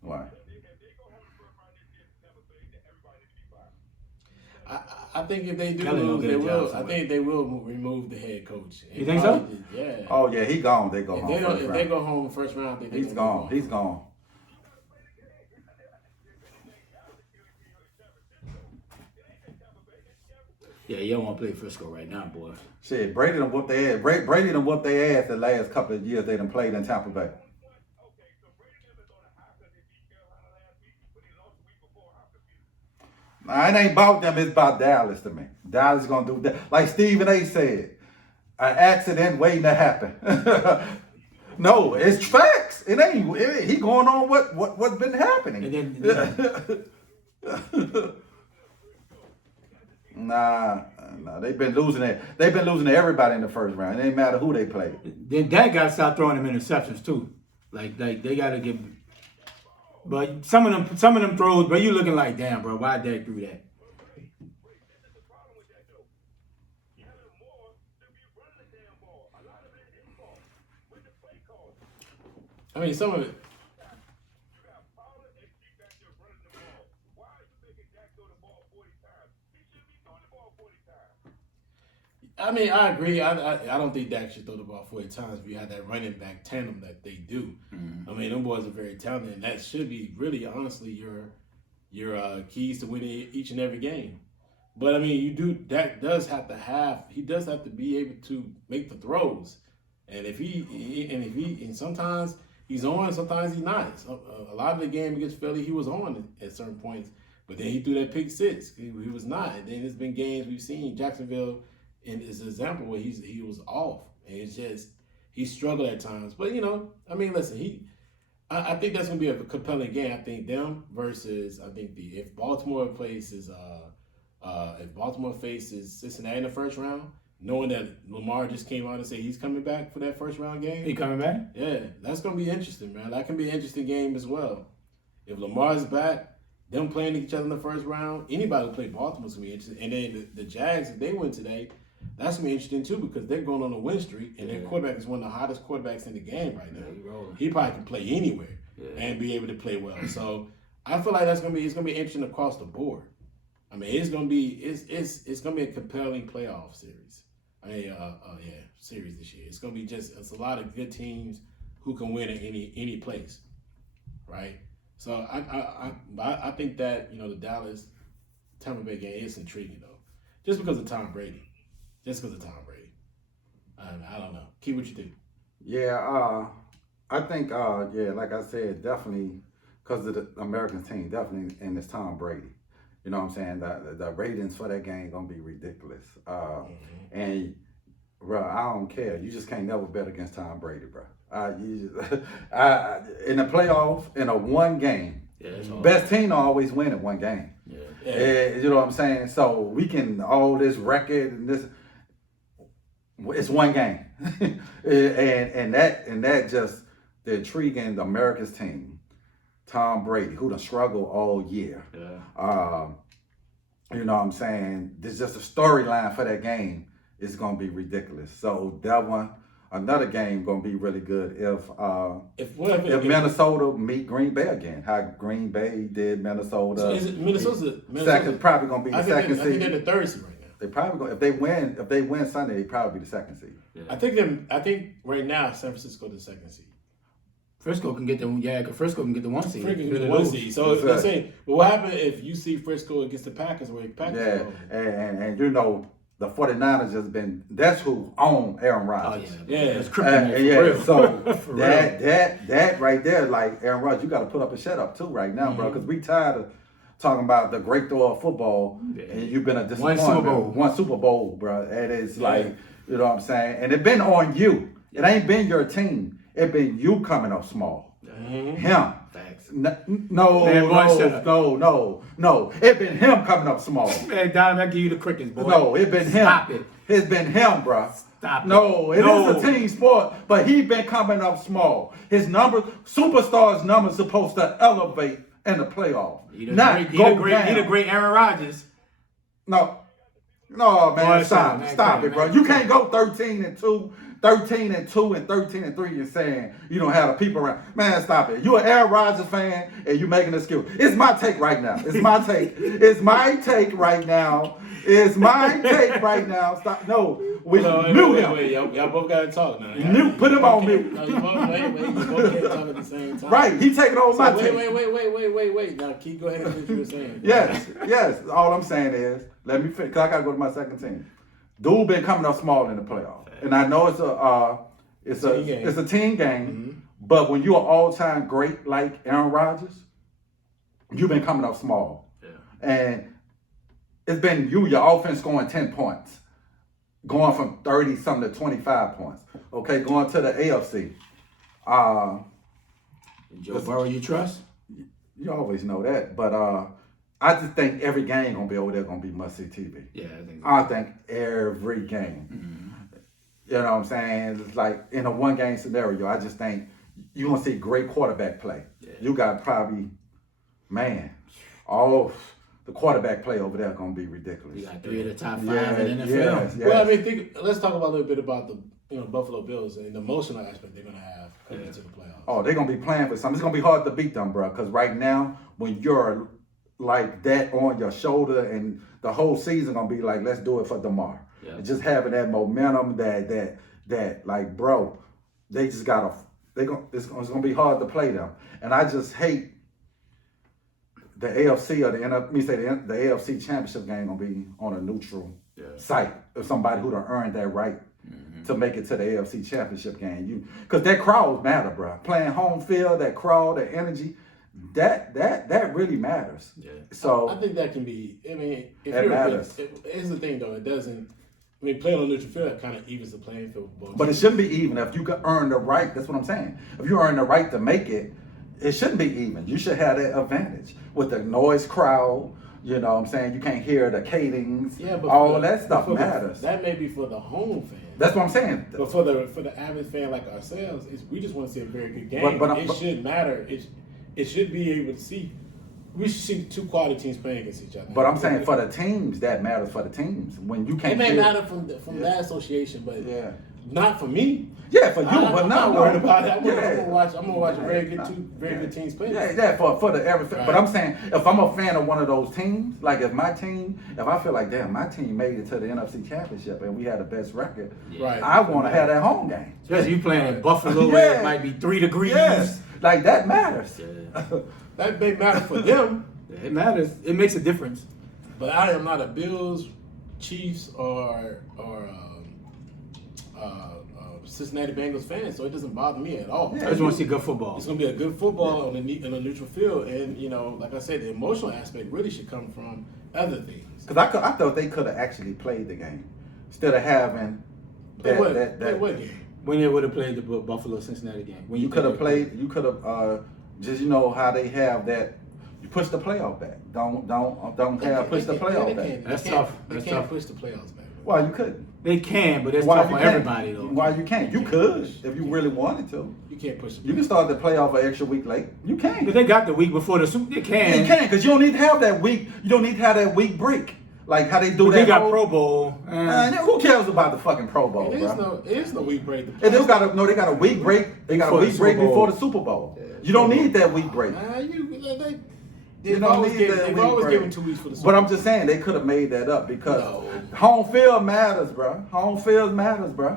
why? I think if they do lose, they will. I think they will remove the head coach. You think so? Yeah. Oh yeah, he gone. They go home. If they go home first round, he's gone. He's gone. Yeah, you don't want to play Frisco right now, boy. Shit, Brady done whooped their ass. Brady done whooped their ass the last couple of years they done played in Tampa Bay. Nah, it ain't about them, it's about Dallas to me. Dallas gonna do that. Like Stephen A said, an accident waiting to happen. No, it's facts. It ain't. He going on what's been happening. Nah, No, they've been losing it. They've been losing to everybody in the first round. It ain't matter who they play. Then Dak got to stop throwing them interceptions too. Like they got to get. But some of them throws, bro, you looking like, damn, bro, why Dak threw that? I mean, some of it. I mean, I agree. I don't think Dak should throw the ball 40 times if you have that running back tandem that they do. Mm-hmm. I mean, them boys are very talented, and that should be really, honestly, your keys to winning each and every game. But I mean, Dak does have to be able to make the throws, and and sometimes he's on, sometimes he's not. A lot of the game against Philly, he was on at certain points, but then he threw that pick six. He was not. And then there's been games we've seen Jacksonville. And it's an example where he was off, and it's just he struggled at times. But I mean, listen, I think that's gonna be a compelling game. I think them versus if Baltimore faces Cincinnati in the first round, knowing that Lamar just came out and said he's coming back for that first round game. He coming back? Yeah, that's gonna be interesting, man. That can be an interesting game as well. If Lamar's back, them playing each other in the first round, anybody who play Baltimore's gonna be interesting. And then the Jags, if they win today, that's gonna be interesting too because they're going on a win streak, and their quarterback is one of the hottest quarterbacks in the game right now. He probably can play anywhere and be able to play well. So I feel like it's gonna be interesting across the board. I mean, it's gonna be a compelling playoff series. Series this year. It's gonna be it's a lot of good teams who can win at any place, right? So I think that the Dallas Tampa Bay game is intriguing though, just because of Tom Brady. I don't know. Keep what you think. Yeah, I think, like I said, definitely because of the American team, definitely, and it's Tom Brady. You know what I'm saying? The ratings for that game going to be ridiculous. And, bro, I don't care. You just can't never bet against Tom Brady, bro. In the playoff, in a one game, best team always win in one game. You know what I'm saying? So we can, all this record and this, it's one game. and that just the intriguing the America's team, Tom Brady, who done struggled all year. You know what I'm saying? There's just a storyline for that game. It's gonna be ridiculous. So that one, another game gonna be really good if Minnesota meet Green Bay again. How Green Bay did Minnesota. So is it Minnesota? Second, probably gonna be the second seed. I think they're the third seed right now. They probably going if they win Sunday, they probably be the second seed. Yeah. I think right now San Francisco the second seed. Frisco can get the Frisco can get the one seed. Frisco can get the one seed. So let's say, but what happened if you see Frisco against the Packers where the Packers and the 49ers has been, that's who own Aaron Rodgers. Oh, yeah. It's kryptonite So that right there, like Aaron Rodgers, you got to put up a shut up too right now, bro, because we tired of talking about the great throw of football, and you've been a disappointment. One Super Bowl, bro. And it's like, you know what I'm saying? And it been on you. It ain't been your team. It been you coming up small. Him. Thanks. No. It been him coming up small. Man, Don, I give you the crickets, boy. No, it been him. Stop it. It's been him, bro. Stop it. No, it is a team sport, but he been coming up small. His numbers, superstars' numbers, supposed to elevate in the playoff. He the great Aaron Rodgers. No, man, boy, stop it, bro. You can't go 13-2, 13-2, and 13-3 and saying you don't have the people around. Man, stop it. You an Aaron Rodgers fan and you making a skill. It's my take right now. It's my take. It's my take right now. It's my take right now. Stop. No, mute him. Wait. Y'all both gotta talk now. Put him on mute. No, you both can't talk at the same time. Right, he taking over my take. Wait. Now, Keith, go ahead and finish what you're saying. Yes. All I'm saying is, let me finish, because I gotta go to my second team. Dude been coming up small in the playoff, and I know it's a team game. But when you're an all-time great like Aaron Rodgers, you've been coming up small, and it's been your offense scoring 10 points, going from 30-something to 25 points. Okay, going to the AFC. Joe Burrow, you trust? You always know that, but I just think every game gonna be over there gonna be must-see TV. Yeah, I think so. I think every game. You know what I'm saying? It's like in a one-game scenario, I just think you're going to see great quarterback play. Yeah. You got probably, all the quarterback play over there going to be ridiculous. You got 3 of the top 5 in the NFL. Yes. Well, I mean, let's talk about a little bit about the Buffalo Bills and the emotional aspect they're going to have coming into the playoffs. Oh, they're going to be playing for something. It's going to be hard to beat them, bro, because right now, when you're like that on your shoulder and the whole season going to be like, let's do it for DeMar. Yeah. Just having that momentum that like, bro, they just gotta, it's gonna be hard to play them. And I just hate the AFC or the AFC championship game gonna be on a neutral site of somebody who done earned that right to make it to the AFC championship game. Because that crowd matter, bro. Playing home field, that crowd, that energy, that really matters. Yeah. So I think that can be. I mean, if that matters. Here's the thing, though. It doesn't. I mean, playing on neutral field kind of evens the playing field. But it shouldn't be even. If you could earn the right, that's what I'm saying. If you earn the right to make it, it shouldn't be even. You should have that advantage with the noise crowd. You know what I'm saying? You can't hear the catings. Yeah, but all that stuff matters. That may be for the home fan. That's what I'm saying. But for the average fan like ourselves, we just want to see a very good game. But it should matter. It should be able to see. We should see 2 quality teams playing against each other. But I'm saying for the teams, that matters for the teams. When you can't. It may matter from that association, but not for me. Yeah, for you, but I'm not worried about it. I'm gonna watch a very good teams play. Yeah, for the average. Right. But I'm saying, if I'm a fan of one of those teams, like if I feel like, damn, my team made it to the NFC Championship and we had the best record, I want to have that home game. Especially you playing in Buffalo where it might be 3 degrees. Yes, like that matters. That may matter for them. It matters. It makes a difference. But I am not a Bills, Chiefs, or Cincinnati Bengals fan, so it doesn't bother me at all. I just want to see good football. It's going to be a good football on a neutral field, and like I said, the emotional aspect really should come from other things. Because I thought they could have actually played the game instead of having what game? When they would have played the Buffalo Cincinnati game. When you could have played, you could have just how they have that. You push the playoff back. Don't push the playoff back. That's tough. They can't push the playoffs back. Why you couldn't? They can, but it's tough for everybody though. Why you can't? You could if you really wanted to. You can't push the playoffs. You can start the playoff an extra week late. You can. Because they got the week before the Super. They can. They can because you don't need to have that week. You don't need to have that week break. Like how they do that. They got Pro Bowl. Who cares about the fucking Pro Bowl? It is no week break. They got a week break. They got a week break before the Super Bowl. You don't need that week break. They've always given 2 weeks for the Super Bowl. But I'm just saying they could have made that up because home field matters, bro. Home field matters, bro.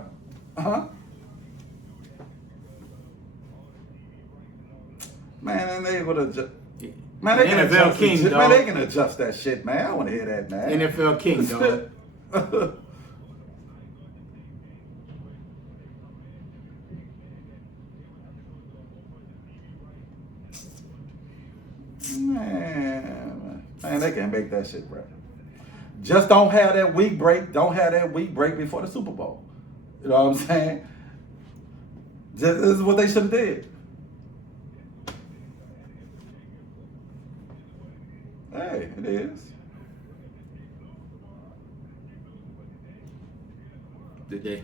Man, and they would have just. Man, they can NFL King, man, they can adjust that shit, man. I want to hear that, man. NFL King, dog. Man, they can make that shit, bro. Just don't have that week break. Don't have that week break before the Super Bowl. You know what I'm saying? This is what they should have did. Hey, it is. Did they?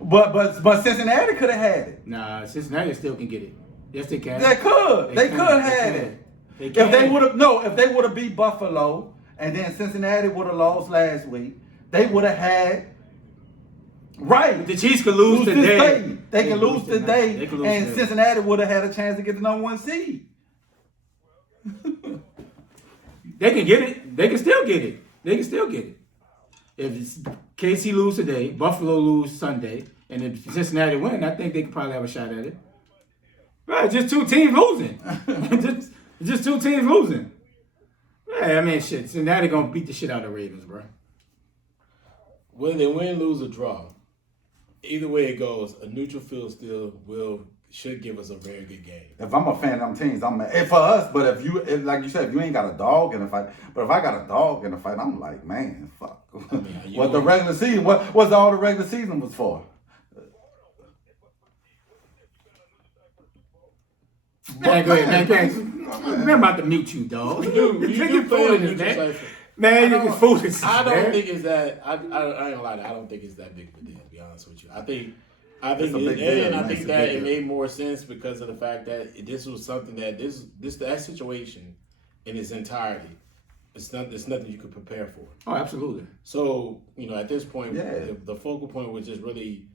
But Cincinnati could have had it. Nah, Cincinnati still can get it. Yes, they can. They could. They could have it. If they would have beat Buffalo and then Cincinnati would have lost last week, they would have had. Right. The Chiefs could lose today. They can lose today, and Cincinnati would have had a chance to get the number 1 seed. They can get it. They can still get it. They can still get it. If KC lose today, Buffalo lose Sunday, and if Cincinnati win, I think they could probably have a shot at it. Right, just 2 teams losing. just 2 teams losing. Yeah, I mean, shit. Cincinnati gonna beat the shit out of the Ravens, bro. Whether they win, lose, or draw, either way it goes, a neutral field still should give us a very good game. If I'm a fan of them teams, for us. But if like you said, if you ain't got a dog in the fight, but if I got a dog in the fight, I'm like, man, fuck. I mean, what the regular season? What's all the regular season was for? Man, go ahead, man. I'm about to mute you, dog. You do play on neutral man. site. Man, you're foolish. I don't man. think it's that. I ain't gonna lie. I don't think it's that big of a deal. To be honest with you, I think a big deal, and I man. think It's a that big it deal. made more sense because of the fact that this was something that that situation in its entirety. It's nothing you could prepare for. Oh, absolutely. So at this point, Yeah. the focal point was just really,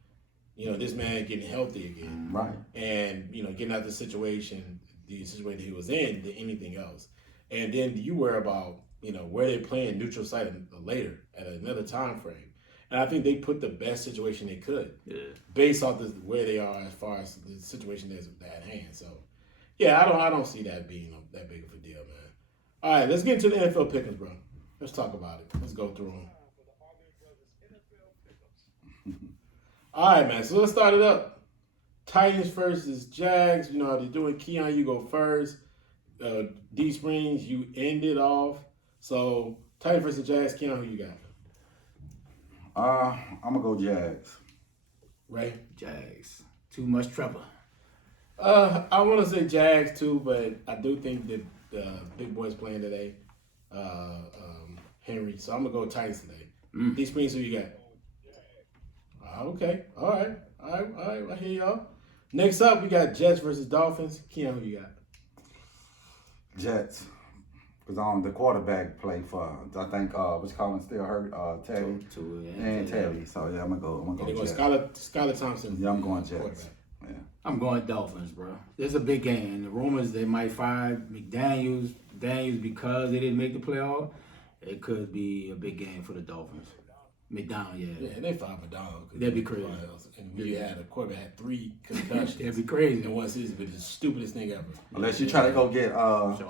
this man getting healthy again, Right. and getting out the situation he was in, than anything else. And then you worry about where they're playing neutral site later at another time frame. And I think they put the best situation they could, based off where they are as far as the situation that's at hand. So, yeah, I don't see that being that big of a deal, man. All right, let's get into the NFL pick'ems, bro. Let's talk about it. Let's go through them. All right, man. So let's start it up. Titans versus Jags. You know how they're doing. Keon, you go first. DSprings, you end it off. So Titans versus Jags. Keon, who you got? I'm gonna go Jags. Ray? Jags. Too much trouble. I want to say Jags too, but I do think that the big boy's playing today, Henry. So I'm gonna go Titans today. DSprings, who you got? Okay, all right. I hear y'all. Next up, we got Jets versus Dolphins. Keon, who you got? Jets. Because the quarterback play for, I think, what's Colin still hurt? Teddy. And Teddy. So, yeah, I'm going to go Jets. Skylar Thompson. Yeah, I'm going Jets. Yeah. I'm going Dolphins, bro. It's a big game. The rumors they might fire McDaniels because they didn't make the playoff. It could be a big game for the Dolphins. McDonald, Yeah, they fired McDonald. That'd be crazy. And we had a quarterback had 3 concussions. That'd be crazy. In one season, but it's the stupidest thing ever. Unless you try to go get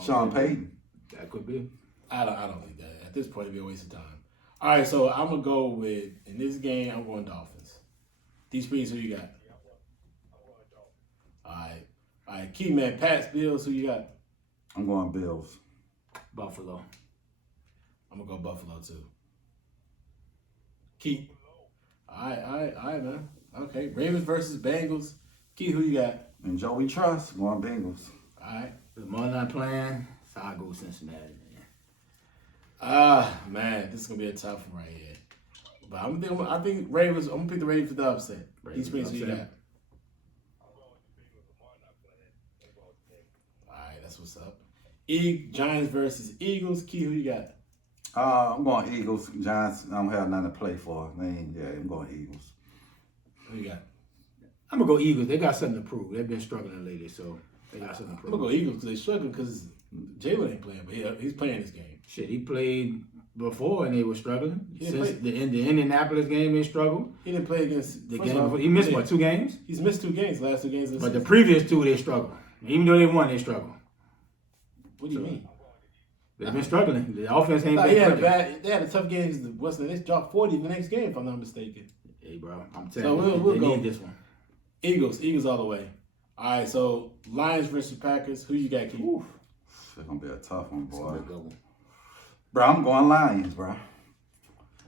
Sean Payton. That could be. I don't think that. At this point, it'd be a waste of time. All right, so I'm going to go with, in this game, I'm going Dolphins. DSprings, who you got? All right, Key man, Pats, Bills, who you got? I'm going Bills. Buffalo. I'm going to go Buffalo, too. Key. All right, man. Okay, Ravens versus Bengals. Key, who you got? And Joey Trust, going Bengals. All right. Lamar not playing, so I go Cincinnati. Man, this is gonna be a tough one right here. But I think Ravens. I'm gonna pick the Ravens for the upset. DSprings, who you got? All right, that's what's up. Giants versus Eagles. Key, who you got? I'm going Eagles. Giants, I don't have nothing to play for. I'm going Eagles. Who you got? I'm gonna go Eagles. They got something to prove. They've been struggling lately, so they got something to prove. I'm gonna go Eagles because they're struggling because Jalen ain't playing, but he's playing this game. Shit, he played before and they were struggling. He Since the Indianapolis game, they struggled. He didn't play against The game before, he missed what, 2 games? He's missed 2 games. Last 2 games. But the previous 2, they struggled. Even though they won, they struggled. What do you mean? They've been struggling. The offense ain't They been had a tough game against the Western. They dropped 40 in the next game, if I'm not mistaken. Hey, bro, I'm telling you, we'll they go. need this one. Eagles all the way. All right, so Lions versus Packers. Who you got, Keith? It's going to be a tough one, boy. It's a good one. Bro, I'm going Lions, bro.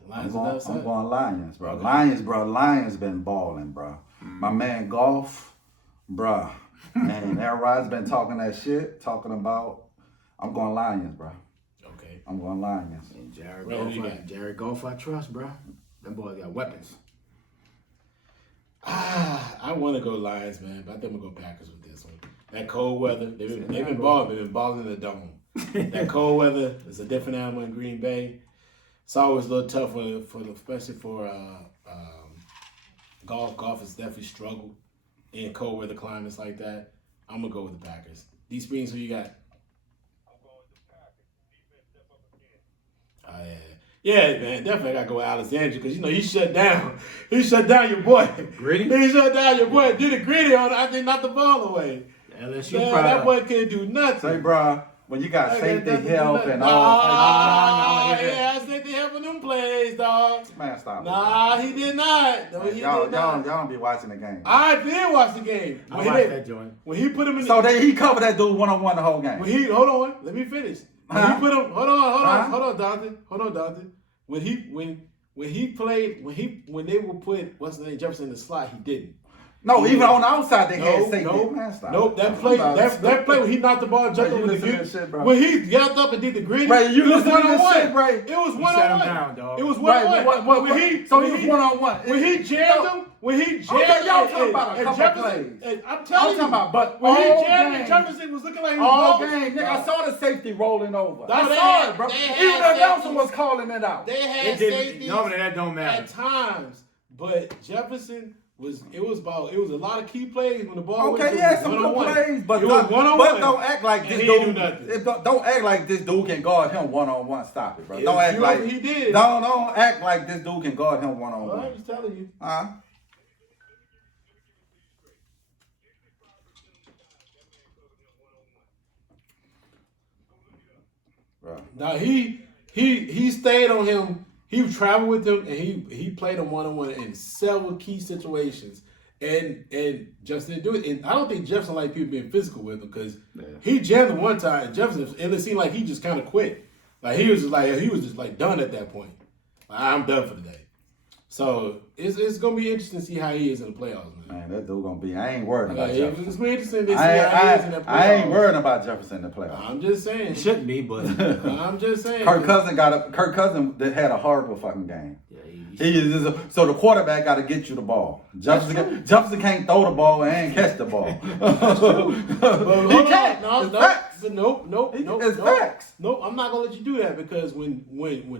Lions I'm going Lions, bro. Lions been balling, bro. My man Golf, bro. Man, everybody's been talking that shit, talking about. I'm going Lions, bro. Okay. I'm going Lions. And Jared Goff, I trust, bro. Them boys got weapons. I want to go Lions, man, but I think I'm going to go Packers with this one. That cold weather, they've been balling. They've been balling in the dome. That cold weather is a different animal in Green Bay. It's always a little tough especially for golf. Golf has definitely struggled in cold weather climates like that. I'm going to go with the Packers. DSprings, who you got? Yeah, man, definitely got to go with Alexander because, he shut down. He shut down your boy. Gritty? He shut down your boy. Did it gritty on it. I think knocked the ball away. LSU Man, that boy couldn't do nothing. Say, bro, when you got safety help and all I safety help in them plays, dog. Man, stop. Nah, he did not. No, Y'all don't be watching the game. I did watch the game. I watched that joint. When he put him in He covered that dude one-on-one the whole game. hold on, let me finish. When he put him, hold on, Doctor. When they would put what's the name Jefferson in the slot, he didn't. No, even on the outside they had safety. No, Man, stop. nope. That play when he knocked the ball, jumped over the shit, bro. when he yelled up and did the gritty. Ray, you it was listen to this 1-on-1. shit, Ray. It was He shut him 1-on-1. down, dog. It was Right, 1-on-1. he was 1-on-1. When he jammed him, Okay, y'all talking about a couple plays. I'm telling you, about, but when he all jammed game, it, Jefferson was looking like he was all lost. game, nigga, I saw the safety rolling over. That's I it. saw it, bro. They had Even the announcer safeties. was calling it out. They had It didn't. safeties Normally that don't matter. At times, but Jefferson was. It was a lot of key plays when the ball. Okay, yeah, some good plays, but it was don't act like And this he didn't dude. do nothing. Don't act like this dude can guard him 1-on-1. Stop it, bro. Yeah, Don't act you like know he did. Don't act like this dude can guard him Well, 1-on-1. I'm just telling you. Right. Now he stayed on him. He traveled with him, and he played him 1-on-1 in several key situations. And Jefferson didn't do it. And I don't think Jefferson liked people being physical with him because he jammed him one time. And Jefferson, it seemed like he just kind of quit. Like he was just like done at that point. Like, I'm done for the day. So it's gonna be interesting to see how he is in the playoffs, man. Man, that dude gonna be. I ain't worried about It's Jefferson. gonna be interesting to see how he is in the playoffs. I ain't worried about Jefferson in the playoffs. I'm just saying. It shouldn't be, but I'm just saying. Kirk Cousins that had a horrible fucking game. yeah, So the quarterback got to get you the ball. Jefferson can't throw the ball and catch the ball. He can't. It's facts. Nope. It's facts. Nope, I'm not gonna let you do that because when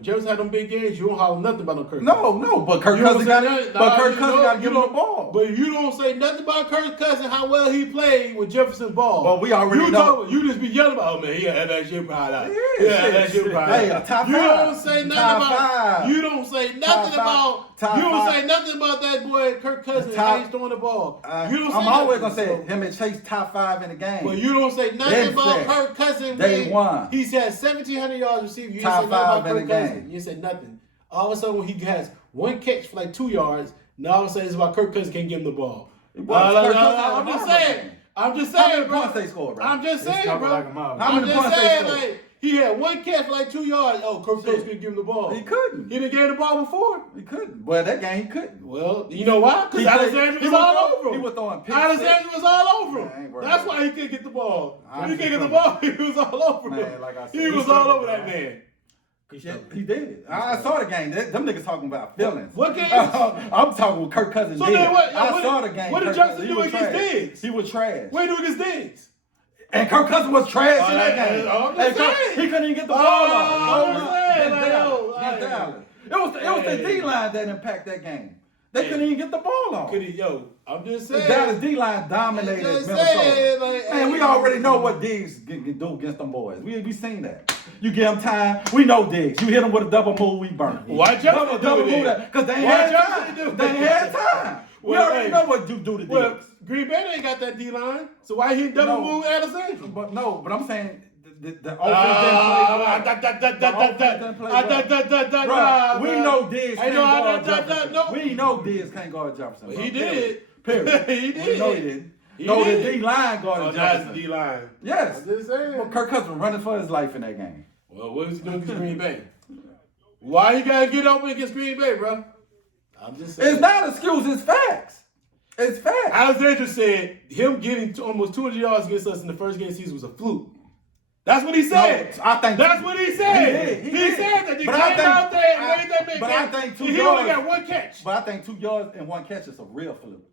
Jefferson had them big games, you don't holler nothing about no Kirk. No, but Kirk Cousins got to give him the ball. But you don't say nothing about Kirk Cousins, how well he played with Jefferson's ball. But we already know. You just be yelling about, oh man, he had that shit probably. That shit. Hey, a top You five. don't say nothing Top about. five. You don't say nothing about. Top You don't five. say nothing about that boy Kirk Cousins how he's throwing the ball. You don't say I'm always nothing. gonna say him and Chase top 5 in the game. But you don't say nothing Then about said, Kirk Cousins. Day one. He's had 1,700 yards receiving. You Top didn't say nothing about 5 in Kirk the Cousins. game. You said nothing. All of a sudden, when he has one catch for like 2 yards, now all of a sudden it's about Kirk Cousins can't give him the ball. Kirk Cousins had a I'm just horrible saying. game. I'm just How saying, many bro. points they scored, bro? I'm just saying, covered bro. like a mob. How I'm many just points they saying, scored? like, he had one catch for like 2 yards. Oh, Kirk Cousins couldn't give him the ball. He couldn't. He didn't get the ball before. He couldn't. Well, that game he couldn't. Well, you know why? Because Alexander was all over him. He was throwing picks. Alexander was all over Man, I ain't him. worried That's about why he couldn't get the ball. I'm He couldn't get the just ball. He was all over him. Man, like I said, He was all over that man. Yeah, he did. I saw the game. Them niggas talking about feelings. What game? I'm talking with Kirk Cousins. So did. then what? I saw the game. What did Kirk Justin Cousins, do he was against trash. Diggs? He was trash. What did he do against Diggs? And Kirk Cousins was trash in that game. I'm just saying. He couldn't even get the ball I'm just off. saying, Against like, Dallas. yo, Against like- Dallas. It was the D-line that impacted that game. They couldn't even get the ball off. I'm just The saying. Dallas D-line dominated I'm just Minnesota. saying, like, Man, we already know what Diggs can do against them boys. We seen that. You give them time. We know Diggs. You hit them with a double move, we burn. Why Justin double do move that? Because they ain't Why had Justin time. do They ain't had time. We Well, already hey. know what you do to Well, Diggs. Green Bay ain't got that D-line, so why he double move Alexander? But I'm saying the offense didn't play well. We know Diggs can't guard Jefferson. We know Diggs can't guard Jefferson. He did. Period. He did. We know he did. He No, the did. D-line guarded That's Jefferson. the D-line. Yes. I'm just saying. Well, Kirk Cousins was running for his life in that game. Well, what was he doing against Green Bay? Why you gotta get open against Green Bay, bro? I'm just saying. It's not an excuse, it's facts. It's facts. Alexander said him getting almost 200 yards against us in the first game of the season was a fluke. That's what he said. No, I think that's what he said. He He said that he But came I think- out there and made that big but catch. I think 2 He only yards- got one catch. But I think 2 yards and 1 catch is a real fluke.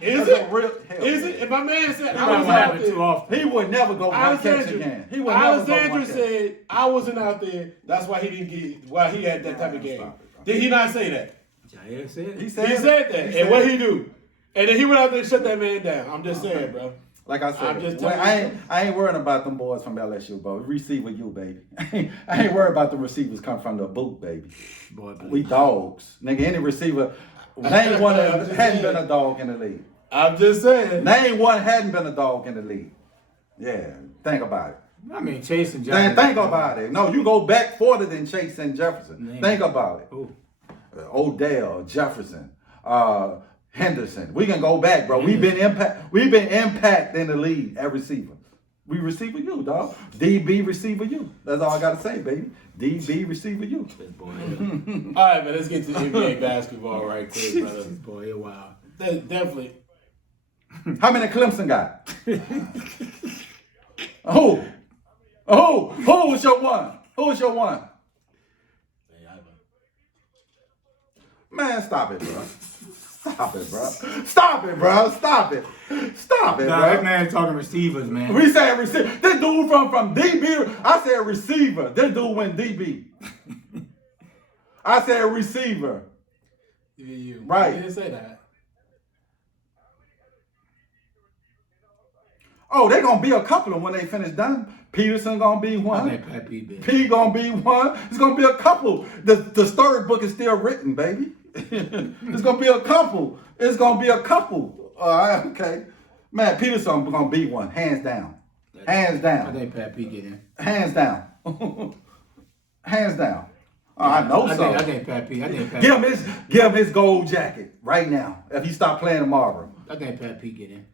Is that's it? A real, hell Is yeah. it? If my man said I That was don't out happen there. too often. He would never go 1 catch again. He would never go 1 Alexander catch. said I wasn't out there. That's why he didn't get. Why he had that type of game. stop it, bro. Did he not say that? Jair said He it. said He said that. He And what said he do? And then he went out there and shut that man down. I'm just saying, bro. Like I I'm said, just well, telling I ain't worrying about them boys from LSU, bro. Receiver you, baby. I ain't worried about the receivers come from the boot, baby. Boy, We dogs. Nigga, any receiver, name one that hadn't been a dog in the league. I'm just saying. Name one hadn't been a dog in the league. Yeah, think about it. I mean, Chase and Think Jefferson. about it. No, you go back further than Chase and Jefferson. Name Think it. about it. Who? Odell, Jefferson, Henderson. We can go back, bro. We've been impact in the league at receiver. We receiver you, dog. DB receiver you. That's all I gotta say, baby. DB receiver you. This boy, All right, man. Let's get to NBA basketball right quick, brother. this boy, wow. Definitely. How many Clemson got? Who was your one? Who was your one? Man, stop it, bro. Stop it, bro. Stop it, bro. Stop it. Stop it, Nah, bro. that man talking receivers, man. We said receiver. This dude from DB. I said receiver. This dude went DB. I said receiver. You. Right. You didn't say that. Oh, they gonna be a couple of when they finish done. Peterson gonna be one. P gonna be one. It's gonna be a couple. The story book is still written, baby. It's gonna be a couple. It's gonna be a couple. All right, okay. Man, Peterson gonna be one, hands down. Hands down. I think Pat P get in. Hands down. Hands down. I know so. I think Pat P. Give him his gold jacket right now. If he stop playing tomorrow. I think Pat P get in.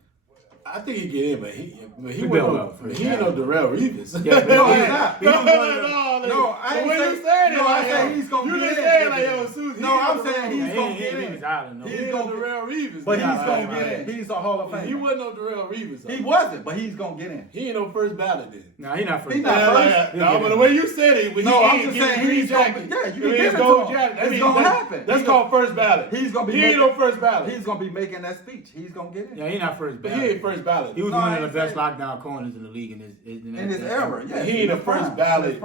I think he get in, but he ain't no Darrell Reeves. Yeah, no, he's not. No, I ain't when say, you said it, no, I like, said he's gonna you get just in. said like, yo, Susie. No, I'm saying he's gonna He get was in. out of no. He's no Darrell Reeves. But he's gonna Right. get in. He's a Hall of Famer. He wasn't no Darrell Reeves. He wasn't, but he's gonna get in. He ain't no first ballot then. No, he not first. He not first. No, but the way you said it, when No, he I'm ain't just getting saying green he's gonna. jacket, Yeah, you I can mean, give it's it gold to jacket. him. It's gonna happen. That's called first ballot. He's gonna be. He ain't no first ballot. He's gonna be making that speech. He's gonna get in. Yeah, he not first But ballot. he ain't first ballot. He was No, one I of the ain't best saying- lockdown corners in the league in In his era, yeah. He ain't a first ballot.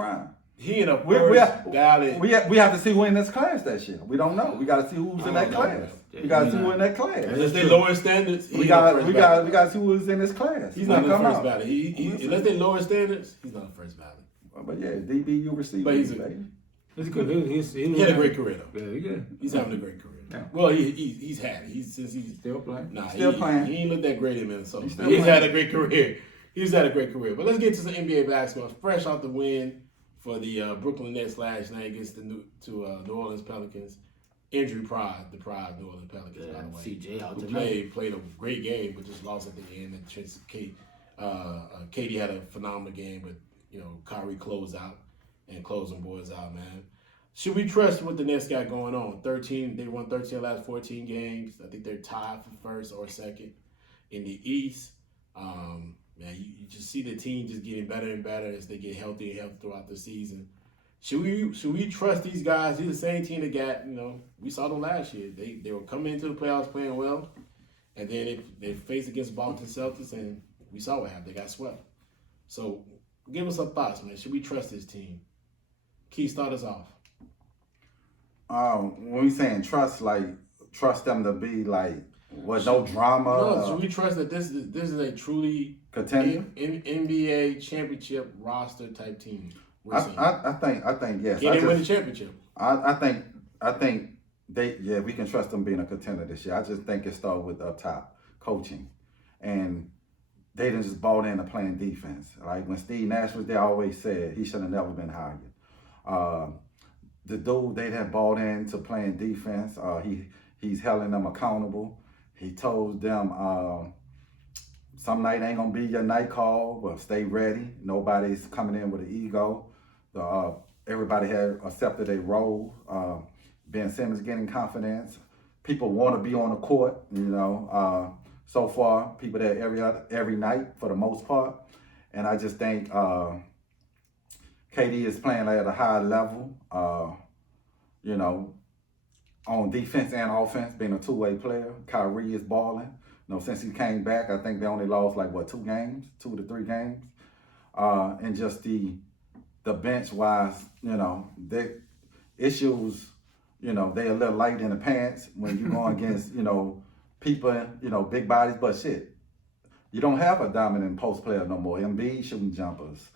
He in a first ballot. We have to see who in this class that year. We don't know. We got to see who's in that class. We got to see who in that class. Unless they lower standards, We got to see who's in this class. He's not in the first ballot. Unless they lower standards, he's not the first ballot. But yeah, DBU receiver. But he's It's good. He had a great career though. Yeah, he good. He's having a great career. Yeah. Well, he's had it. Since he's Still playing. Nah, Still playing. He ain't looked that great in Minnesota. He's Had a great career. He's had a great career. But let's get to some NBA basketball. Fresh off the win for the Brooklyn Nets last night against the New Orleans Pelicans. Injury pride, the pride of New Orleans Pelicans, by the way. CJ out who tonight. played a great game, but just lost at the end. And Katie had a phenomenal game, but Kyrie closed out and closed them boys out, man. Should we trust what the Nets got going on? They won 13 of the last 14 games. I think they're tied for first or second in the East. Man, you just see the team just getting better and better as they get healthy and healthy throughout the season. Should we trust these guys? They're the same team that got, we saw them last year. They were coming into the playoffs playing well, and then they faced against Boston Celtics, and we saw what happened. They got swept. So give us some thoughts, man. Should we trust this team? Key, start us off. When we saying trust them to be no drama. No, should we trust that this is a truly contender NBA championship roster type team? I think yes. Can they win the championship? I think we can trust them being a contender this year. I just think it started with up top coaching, and they didn't just bought into playing defense. Like when Steve Nash was there, I always said he should have never been hired. The dude they had bought into playing defense. He's holding them accountable. He told them some night ain't gonna be your night call, but stay ready. Nobody's coming in with an ego. Everybody had accepted a role. Ben Simmons getting confidence. People want to be on the court. So far people there every night for the most part, and I just think KD is playing at a high level. On defense and offense, being a two-way player. Kyrie is balling. Since he came back, I think they only lost 2 to 3 games. And just the bench-wise, the issues, they're a little light in the pants when you're going against, people, big bodies. But shit, you don't have a dominant post player no more. Embiid shooting jumpers.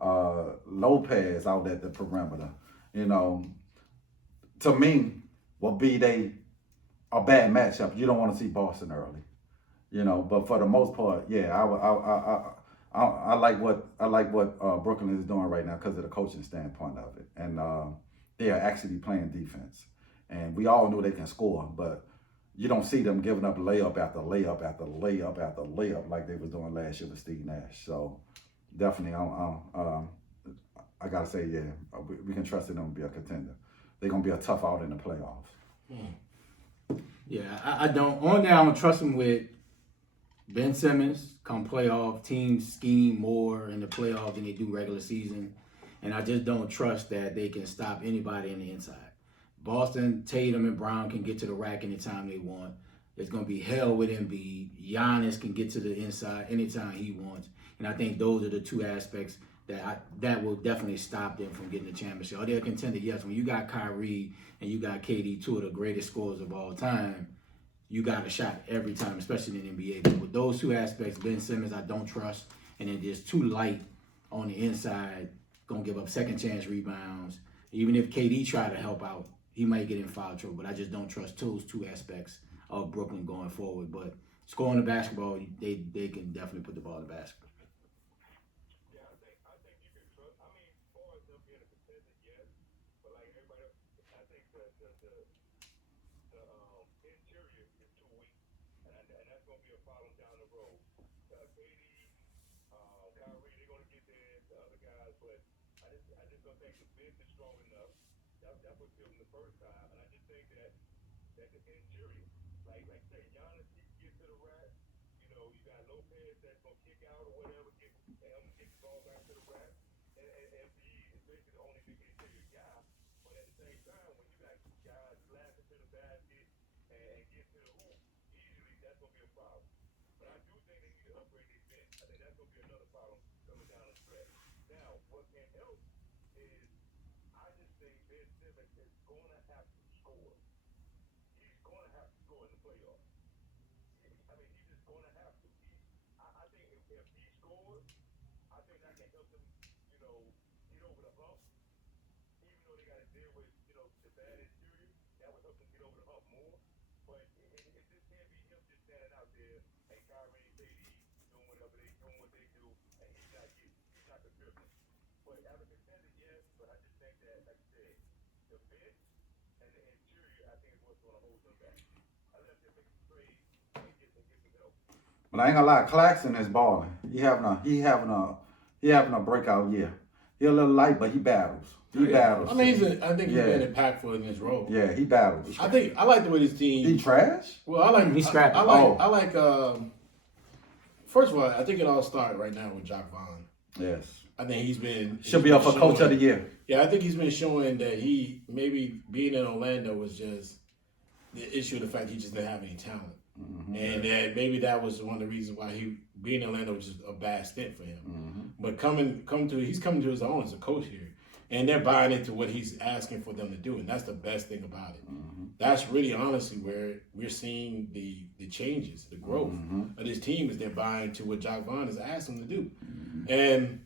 Lopez out at the perimeter. To me, will be a bad matchup. You don't want to see Boston early, But for the most part, yeah, I like what Brooklyn is doing right now because of the coaching standpoint of it, and they are actually playing defense. And we all know they can score, but you don't see them giving up layup after layup after layup after layup like they was doing last year with Steve Nash. So definitely, I gotta say, yeah, we can trust them to be a contender. They're gonna be a tough out in the playoffs. Yeah, I don't. On there, I don't trust him with Ben Simmons. Come playoff, teams scheme more in the playoff than they do regular season, and I just don't trust that they can stop anybody in the inside. Boston, Tatum, and Brown can get to the rack anytime they want. It's going to be hell with Embiid. Giannis can get to the inside anytime he wants, and I think those are the two aspects that will definitely stop them from getting the championship. Are they a contender? Yes. When you got Kyrie and you got KD, two of the greatest scorers of all time, you got a shot every time, especially in the NBA. But with those two aspects, Ben Simmons, I don't trust, and then just too light on the inside, gonna give up second chance rebounds. Even if KD try to help out, he might get in foul trouble. But I just don't trust those two aspects of Brooklyn going forward. But scoring the basketball, they can definitely put the ball in the basket. But I ain't gonna lie, Claxton is balling. He having a breakout year. He a little light, but he battles. He battles. I mean, I think he's been impactful in his role. Yeah, he battles. I like the way this team. He trash? Well, I like he's scrapping. I like. First of all, I think it all started right now with Jacques Vaughn. Yes. I think should be up for Coach of the Year. Yeah, I think he's been showing that he maybe being in Orlando was just the issue of the fact he just didn't have any talent. Mm-hmm. And that maybe that was one of the reasons why he being in Orlando was just a bad stint for him. Mm-hmm. But he's coming to his own as a coach here, and they're buying into what he's asking for them to do, and that's the best thing about it. Mm-hmm. That's really honestly where we're seeing the changes, the growth of this team is they're buying to what Jacques Vaughn is asking them to do, and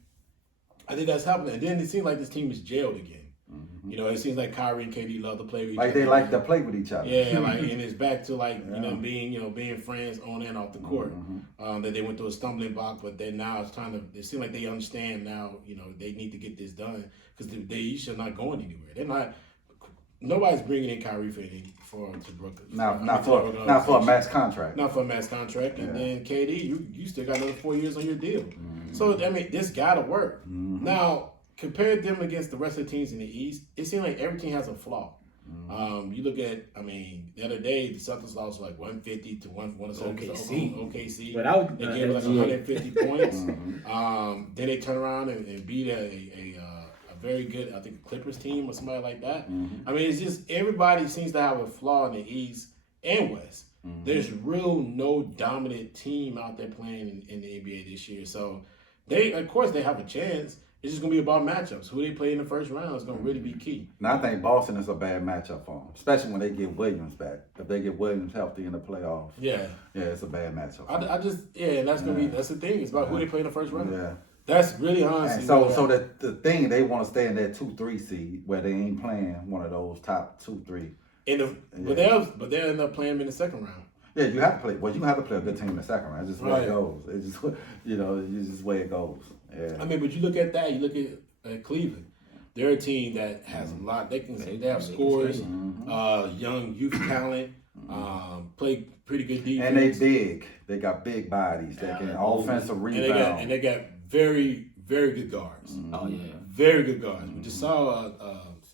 I think that's happening. And then it seems like this team is jailed again. Mm-hmm. You know, it seems like Kyrie and KD love to play with each other. Like they like to play with each other. Yeah, like and it's back to being friends on and off the court. Mm-hmm. That they went through a stumbling block, but then now it seems like they understand now. You know, they need to get this done because they should not going anywhere. They're not. Nobody's bringing in Kyrie to Brooklyn. Not for a max contract. Not for a max contract, and then KD, you still got another 4 years on your deal. Mm-hmm. So I mean, this got to work. Mm-hmm. Now, compare them against the rest of the teams in the East. It seems like every team has a flaw. Mm-hmm. You look at, the other day the Celtics lost like 150 to 107 OKC. But they gave like 150 points. Mm-hmm. Then they turn around and beat a very good, I think, Clippers team or somebody like that. Mm-hmm. I mean, it's just everybody seems to have a flaw in the East and West. Mm-hmm. There's no dominant team out there playing in the NBA this year. So they have a chance. It's just going to be about matchups. Who they play in the first round is going to really be key. And I think Boston is a bad matchup for them, especially when they get Williams back. If they get Williams healthy in the playoffs, it's a bad matchup. And that's going to be that's the thing. It's about who they play in the first round. Yeah. That's really honestly. So the thing, they want to stay in that 2-3 seed where they ain't playing one of those top 2-3. But they'll end up playing them in the second round. Yeah, you have to play. Well, you have to play a good team in the second round. It's just where it goes. It's just it's just where it goes. Yeah. I mean, but you look at that. You look at Cleveland. They're a team that has a lot. They have scores, young youth talent, play pretty good defense, and they big. They got big bodies that can offensive rebound, and they got very, very good guards. Oh yeah, very good guards. We just saw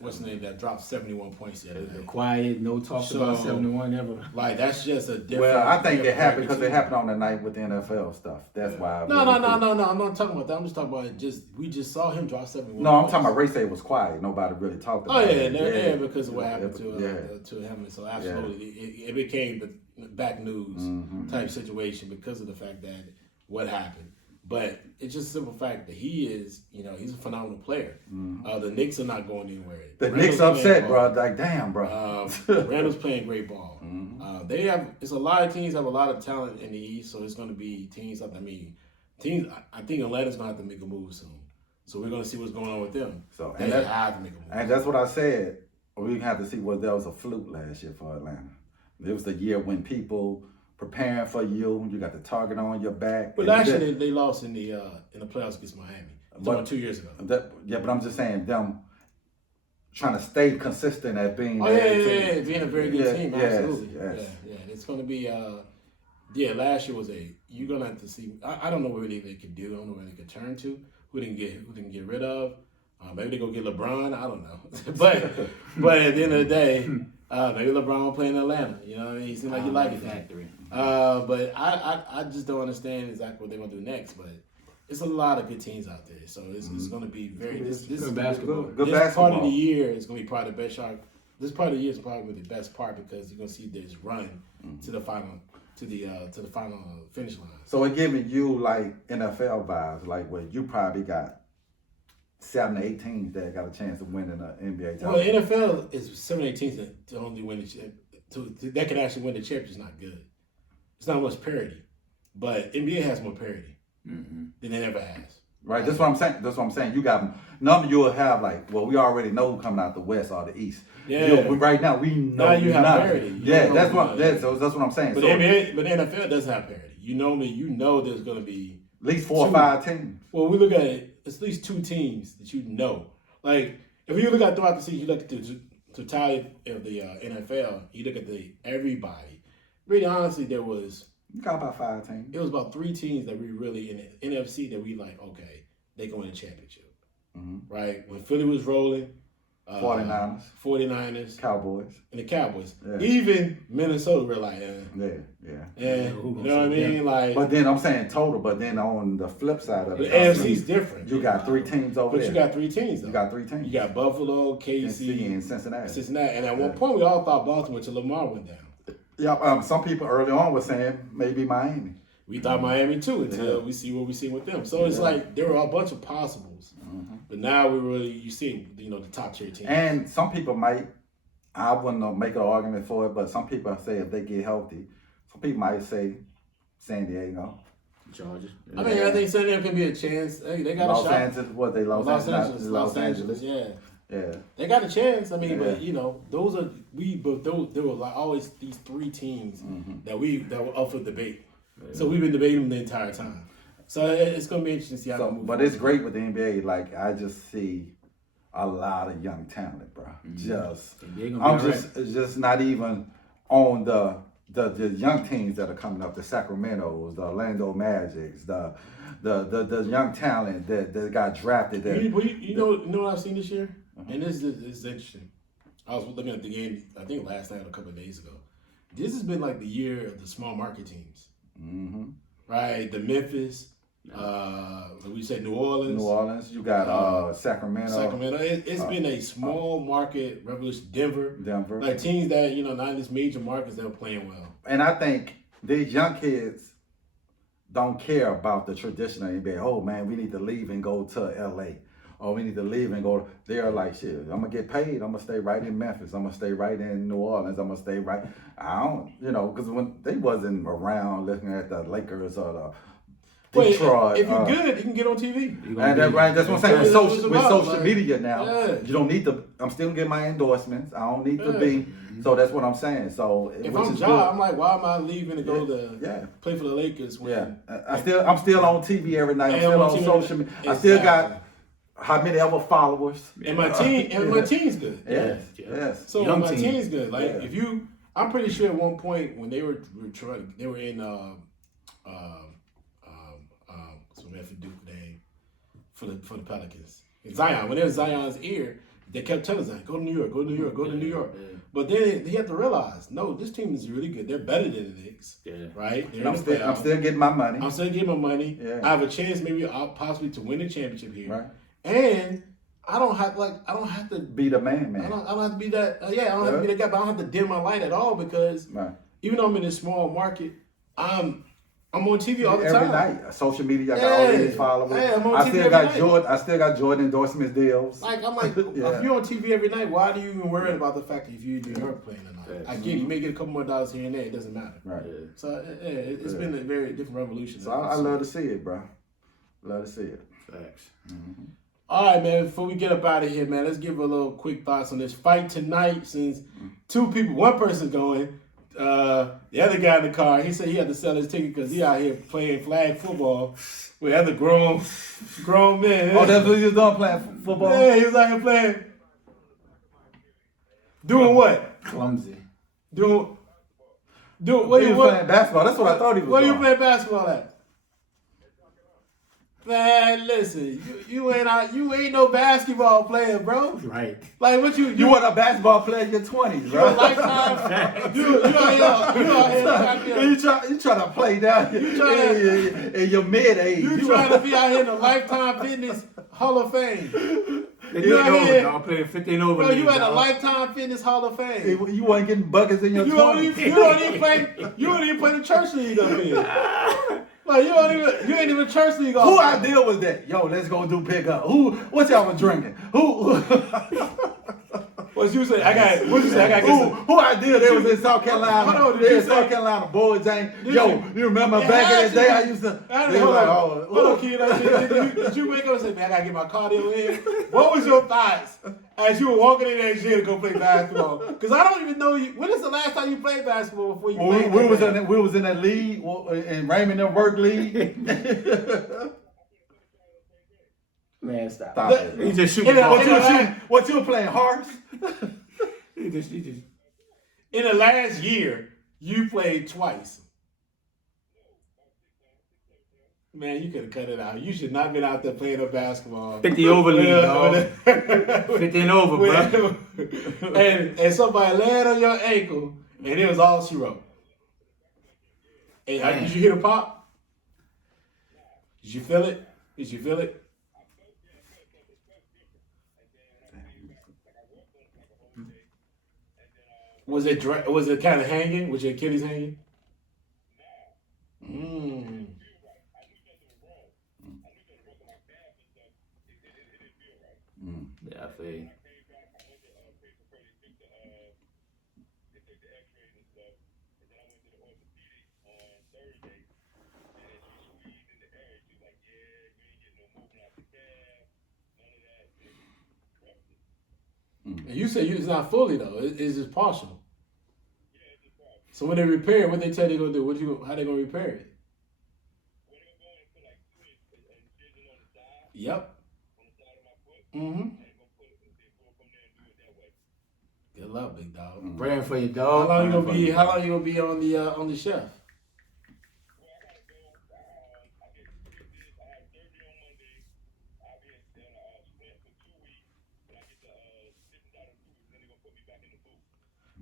what's the name that dropped 71 points the other The day. quiet, no talk about 71 ever. Like that's just a different. Well, I think it different happened because it magnitude. happened on the night with the NFL stuff. That's why. No. I'm not talking about that. I'm just talking about we just saw him drop 71. No, I'm points. talking about Ray Say was quiet. Nobody really talked about it. Yeah, because of what happened to him. So absolutely, it became the back news type situation because of the fact that what happened. But it's just a simple fact that he is, he's a phenomenal player. The Knicks are not going anywhere. The Knicks upset, bro. Like, damn, bro. Randall's playing great ball. It's a lot of teams have a lot of talent in the East, so it's going to be teams. I think Atlanta's going to have to make a move soon. So we're going to see what's going on with them. So they have to make a move. And that's what I said. We have to see what that was a fluke last year for Atlanta. It was the year when people preparing for you got the target on your back. But last year they lost in the playoffs against Miami. About 2 years ago. But I'm just saying them trying to stay consistent at being being a very good team. Absolutely. Yes. Yeah. It's going to be. Last year was you're going to have to see. I don't know what really they could do. I don't know where they could turn to. Who they can get rid of. Maybe they go get LeBron. I don't know. but at the end of the day, maybe LeBron will play in Atlanta. You know what I mean? He seems like he like it. Factory. But I just don't understand exactly what they're going to do next. But it's a lot of good teams out there. So it's going to be very... This basketball. Good this basketball. part of the year is going to be probably the best shot. This part of the year is probably the best part because you're going to see this run to the final finish line. So it giving you like NFL vibes, like where you probably got 7 to 8 teams that got a chance of winning an NBA title. Well, the NFL is 7 8 teams to only win that can actually win the championship is not good. It's not much parity, but NBA has more parity than it ever has. Right, that's what I'm saying. You got none of you will have we already know who coming out the West or the East. Yeah. Right now we know. Now you have parity. That's what I'm saying. But so, the NFL doesn't have parity. You know there's going to be at least 4 or 5 teams. Well, we look at it, it's at least 2 teams that you know. Like if you look at throughout the season, you look at the totality of the NFL. You look at everybody. Really, honestly, You got about 5 teams. It was about 3 teams that we really in the NFC that we like. Okay, they can win a championship, right? When Philly was rolling, 49ers, Cowboys, and the Cowboys. Yeah. Even Minnesota were like, yeah. You know what I mean? Like, but then I'm saying total. But then on the flip side of it, the AFC's different. You got 3 teams over there. But you got 3 teams. Though. You got 3 teams. You got Buffalo, KC, NC, and Cincinnati. And at one point, we all thought Baltimore till Lamar went down. Yeah, some people early on were saying maybe Miami. We thought Miami too until we see what we see with them. So it's like there were a bunch of possibles, but now you see the top tier teams. And some people I wouldn't make an argument for it, but some people say if they get healthy, some people might say San Diego, Chargers. I mean, I think San Diego can be a chance. Hey, they got a shot. Los Angeles. Yeah. They got a chance. I mean, but there were always these 3 teams that were up for debate. Yeah. So we've been debating them the entire time. So it's going to be interesting to see how they move. But it's great with the NBA. Like I just see a lot of young talent, bro. Just not even on the young teams that are coming up, the Sacramentos, the Orlando Magics, the young talent that got drafted. You know what I've seen this year? And this is interesting. I was looking at the game, I think last night or a couple of days ago. This has been like the year of the small market teams. Right? The Memphis, we said New Orleans. You got Sacramento. It's been a small market revolution. Denver. Like teams that, not in these major markets that are playing well. And I think these young kids don't care about the traditional NBA. Oh man, we need to leave and go to LA. Or we need to leave and go. They're like, shit, I'm going to get paid. I'm going to stay right in Memphis. I'm going to stay right in New Orleans. I'm going to stay right. I don't, because when they wasn't around looking at the Lakers or the Detroit. If you're good, you can get on TV. And that's what I'm saying. With social media now, you don't need to. I'm still getting my endorsements. I don't need to be. So that's what I'm saying. So if I'm Ja, I'm like, why am I leaving to go to play for the Lakers? I'm still on TV every night. I'm still on social media. I still got how many other followers? And my team's good. Yes. So my team's good. Like I'm pretty sure at one point when they were in so we have to do name for the Pelicans. Zion, when it was Zion's ear, They kept telling us that, go to New York, go to New York, go to New York. Yeah. But then he had to realize, no, this team is really good. They're better than the Knicks. Yeah. Right? They're And I'm in the still playoffs. getting my money. I'm still getting my money. Yeah. I have a chance, maybe possibly to win a championship here. Right. And I don't have to Be the man. I don't have to be that. I don't have to be that guy. But I don't have to dim my light at all because even though I'm in this small market, I'm on TV all the every time. night. Social media, I got all these followers. Yeah, I'm on I TV still every got night. Jordan. I still got Jordan endorsements deals. Like I'm like, Yeah. if you're on TV every night, why do you even worry about the fact that if you New York playing or not? Yeah. I get it, you may get a couple more dollars here and there. It doesn't matter. Right. So it's been a very different revolution. So I love to see it, bro. Love to see it. Facts. All right, man. Before we get up out of here, man, let's give a little quick thoughts on this fight tonight. Since one person's going, the other guy in the car, he said he had to sell his ticket because he out here playing flag football with other grown men. Oh, that's what you was doing, playing football? Yeah, he was out here playing. Doing what? Clumsy. Doing. He was playing basketball. That's what I thought he was What are doing. you playing basketball at? Man, listen, you ain't no basketball player, bro. Right. Like what You want a basketball player in your 20s, bro. lifetime. You out here. You trying to play down here in your mid-age. You trying to be out here in the Lifetime Fitness Hall of Fame. You out here. dog playing 15 over. Bro, you league, at the dog. Lifetime Fitness Hall of Fame. You wasn't getting buckets in your 20s. You don't even play the church league up here. Like you ain't even church league. Who idea was that? Yo, let's go do pickup. What y'all was drinking? Who? What you say? I got get some. Who idea they was in South Carolina? Hold on, They in South Carolina boys ain't. Yo, you remember back in the day I used to. They Hold was like, on, kid. Did you wake up and say, man, I gotta get my cardio in? What was your thoughts as you were walking in that gym to go play basketball? Because I don't even know you. When is the last time you played basketball before you played? We was in that league in Raymond and Work League. Man, stop. Stop it. He just shooting. What you playing, Harps? He just. In the last year, you played twice. Man, you could have cut it out. You should not have been out there playing no basketball. 50 over league, dog. 50 and over, bro. and somebody landed on your ankle, and it was all she wrote. Hey, did you hear the pop? Did you feel it? Did you feel it? Was it kind of hanging? Was your Achilles hanging? Yeah, I feel you. And you say it's not fully though. It's just partial. So when they repair it, what they tell you gonna do? How they gonna repair it? Yep. Good luck, big dog. Praying for you, How dog. long you gonna be on the shelf?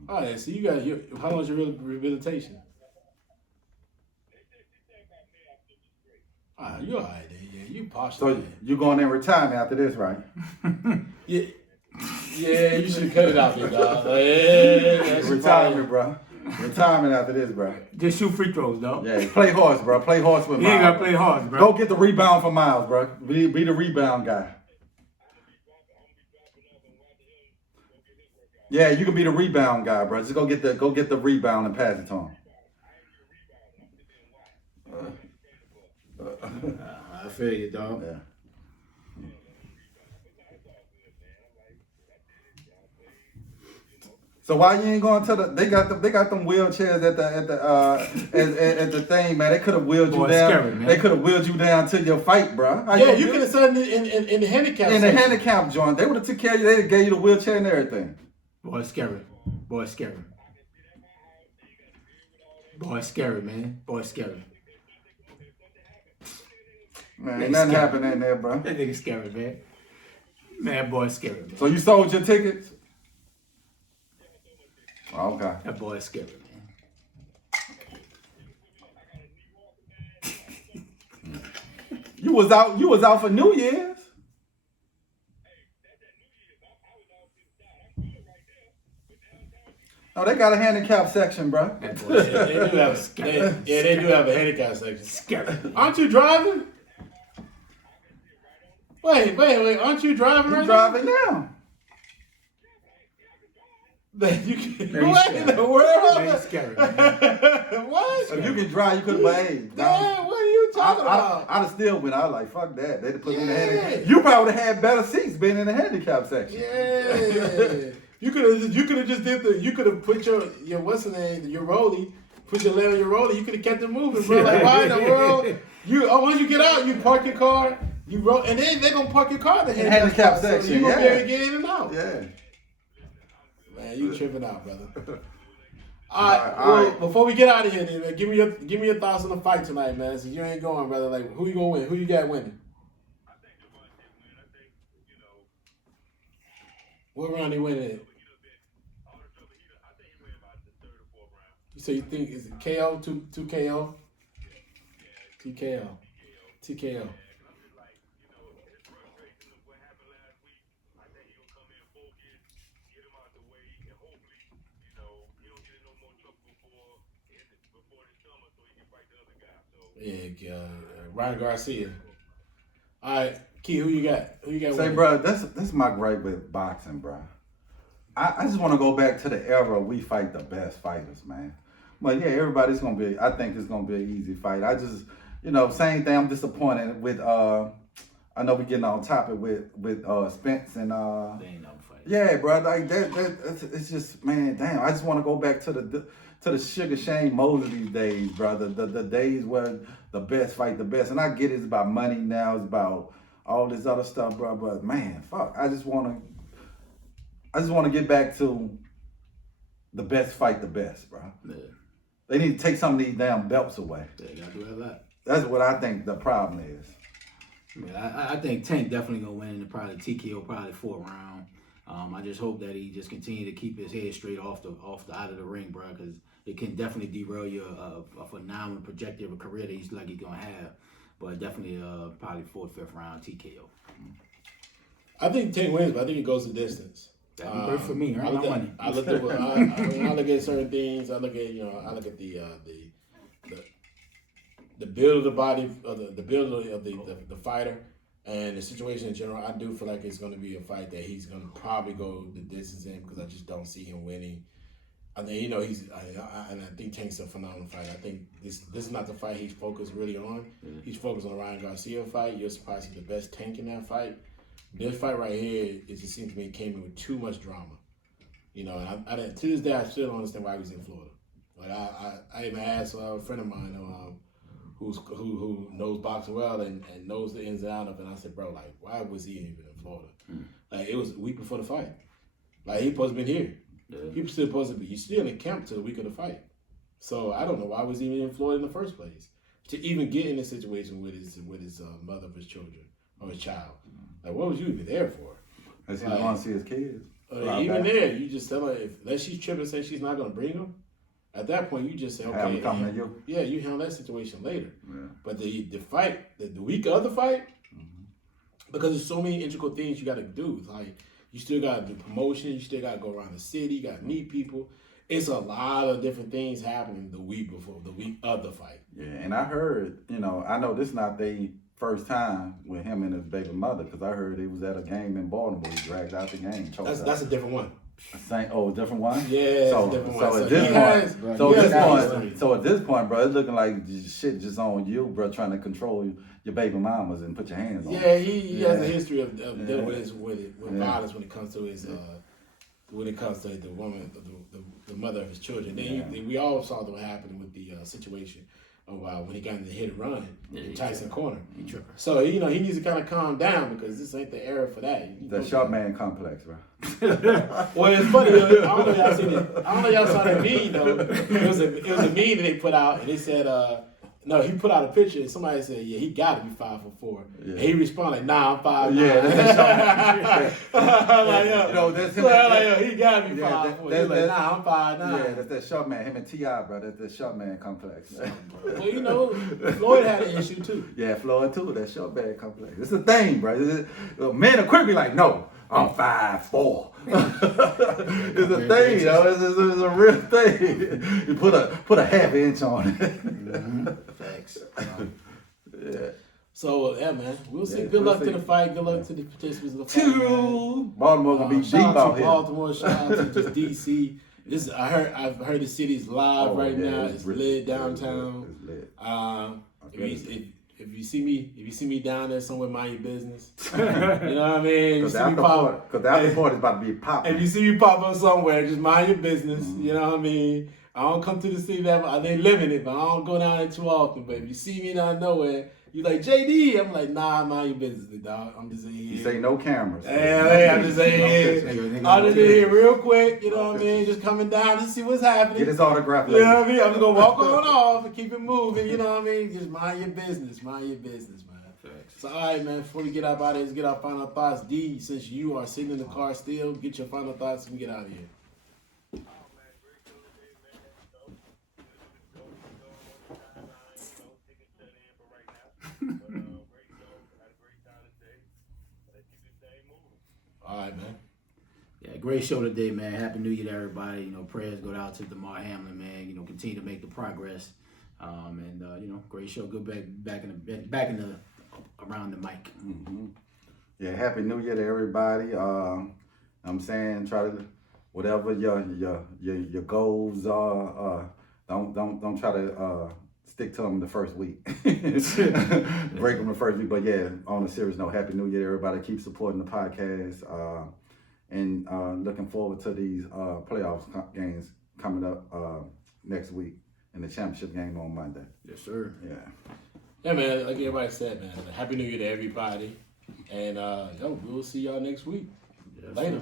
All right, so you got how long's your rehabilitation? You all right then, yeah. You partial. So you going in retirement after this, right? Yeah, you should cut it out, big dog. Yeah, Retirement, bro. Retirement after this, bro. Just shoot free throws, dog. Yeah, play horse, bro. Play horse with You ain't Miles. gotta play hard, bro. Go get the rebound for Miles, bro. Be the rebound guy. Yeah, you can be the rebound guy, bro. Just go get the rebound and pass it to him. I feel you, dog. Yeah. So why you ain't going to the? They got them wheelchairs at the thing, man. They could have wheeled you Boy, down. scary, man. They could have wheeled you down to your fight, bro. How Yeah, you do could it? have said in the handicap. In the section. handicap joint. They would have took care of you. They gave you the wheelchair and everything. Boy, scary. Boy, scary. Boy, scary, man. Boy, scary. Man, ain't nothing happening in there, bro. That nigga scary, man. Man, boy, scary, man. So you sold your tickets? Okay. That boy is scary, man. You was out for New Year's. Oh, they got a handicap section, bro. They do have a handicap section. Scary. Aren't you driving? Wait. Aren't you driving right Driving now. You can, Man, what in the world? Man, scary, man. What? If you can drive, you could have behaved. Man, what are you talking about? I'd have still went. I was like, fuck that. They'd have put me in the Yeah. handicap. You probably would have had better seats being in the handicap section. Yeah. You could have just did you could have put your what's the name, your rollie, put your leg on your rollie, you could have kept it moving, bro. Like, why in the world? Once you get out, you park your car, you roll, and then they're gonna park your car in the handicap spot, section. So you gonna be Yeah. able to get in and out. Yeah. Man, you tripping out, brother. All All right. right. Before we get out of here, then, man, give me your thoughts on the fight tonight, man. Since you ain't going, brother, like who you gonna win? Who you got winning? What round he winning? So you think is it KO, two KO? TKO. TKO. Yeah, Ryan Garcia. All right, Key, who you got? Who you got? Say, winning? bro, that's my gripe with boxing, bro. I just want to go back to the era we fight the best fighters, man. But yeah, everybody's gonna be. I think it's gonna be an easy fight. I just, same thing. I'm disappointed with. I know we getting on topic with Spence and. They ain't never fight. Yeah, bro. Like it's just, man, damn. I just want to go back to the Sugar Shane Mosley days, brother. The days where the best fight the best. And I get it's about money now. It's about all this other stuff, bro. But man, fuck. I just want to get back to the best fight the best, bro. Yeah. They need to take some of these damn belts away. They gotta do that. That's what I think the problem is. Yeah, I think Tank definitely gonna win in the probably TKO, probably 4th round. I just hope that he just continue to keep his head straight off the out of the ring, bro, because it can definitely derail you a phenomenal projected career that he's gonna have. But definitely probably 4th, 5th round TKO. I think Tank wins, but I think it goes the distance. That'd be great for me. I Earn my money. look at when I look at certain things. I look at the build of the body, the build of the fighter, and the situation in general. I do feel like it's going to be a fight that he's going to probably go the distance in because I just don't see him winning. I think I think Tank's a phenomenal fighter. I think this is not the fight he's focused really on. Yeah. He's focused on the Ryan Garcia fight. You're surprised he's the best Tank in that fight. This fight right here, it just seems to me, came in with too much drama. And I to this day, I still don't understand why he was in Florida. Like I even asked a friend of mine who knows boxing well and knows the ins and outs of it. And I said, bro, like, why was he even in Florida? Like, it was a week before the fight. Like, he supposed to be here. Yeah. He was still supposed to be. He's still in camp till the week of the fight. So I don't know why was he even in Florida in the first place to even get in a situation with his mother of his children or his child. Like, what was you even there for? As he want to see his kids. Even there, you just tell her unless she's tripping, say she's not gonna bring them. At that point, you just say, okay, Have him come to you. yeah, you handle that situation later. Yeah. But the fight, the week of the fight, because there's so many integral things you got to do. It's like you still got to do promotion, you still got to go around the city, you got to meet people. It's a lot of different things happening the week of the fight. Yeah, and I heard, I know this not the first time with him and his baby mother, because I heard he was at a game in Baltimore. He dragged out the game. That's a different one. Different one? Yeah, it's a different one. So at this point, bro, it's looking like shit just on you, bro, trying to control your baby mamas and put your hands on. Yeah, he has a history of dealing with violence when it comes to his the woman, the mother of his children. Then we all saw what happened with the situation of when he got in the hit and run in Tyson Corner. So he needs to kind of calm down because this ain't the era for that. The short man complex, bro. Well, it's funny. I don't know y'all saw that meme though. It was a meme that they put out and they said No, he put out a picture and somebody said, yeah, he got to be 5'4". Yeah. And he responded, nah, I'm 5'9". Yeah, that's like, yo, you know, that's him. like, yo, he got to be Yeah, 5'4". He's like, nah, I'm 5'9". Yeah, that's that short man. Him and T.I., bro. That's the short man complex. Well, you know, Floyd had an issue too. Yeah, Floyd too. That short man complex. It's a thing, bro. Men are quick be like, no, I'm 5'4". It's a thing, you know. It's a real thing. You put a half inch on it. Mm-hmm. Facts. Yeah. So yeah, man, we'll see. Yeah, Good we'll luck see. to the fight. Good luck to the participants of the fight. Man. Baltimore gonna be deep Shout out out to here. Baltimore. Shout out to just DC. I've heard the city's live right now. It's lit downtown. It's lit. If you see me down there somewhere, mind your business. You know what I mean? Because the after party is about to be popping. If you see me pop up somewhere, just mind your business. You know what I mean? I don't come to the city that I ain't living it, but I don't go down there too often. But if you see me down nowhere, you like JD, I'm like, nah, mind your business, dog. I'm just in here. You say no cameras. Hey, I'm just in here. I'm just in here real quick, you know what I mean? Just coming down to see what's happening. Get his autograph You later. know what I mean? I'm just gonna walk on off and keep it moving, you know what I mean? Just mind your business, man. So all right, man, before we get up out of here, let's get our final thoughts. D, since you are sitting in the car still, get your final thoughts and we get out of here. All right, man. Yeah, great show today, man. Happy New Year to everybody. You know, prayers go out to DeMar Hamlin, man. You know, continue to make the progress. You know, great show. Good back in the around the mic. Mm-hmm. Yeah, Happy New Year to everybody. I'm saying, try to whatever your goals are. Don't try to stick to them the first week. Break them the first week. But yeah, on a serious note, Happy New Year to everybody. Keep supporting the podcast. And looking forward to these playoffs games coming up next week and the championship game on Monday. Yes, sir. Yeah. Yeah, man, like everybody said, man, Happy New Year to everybody. And we'll see y'all next week. Yes, Later.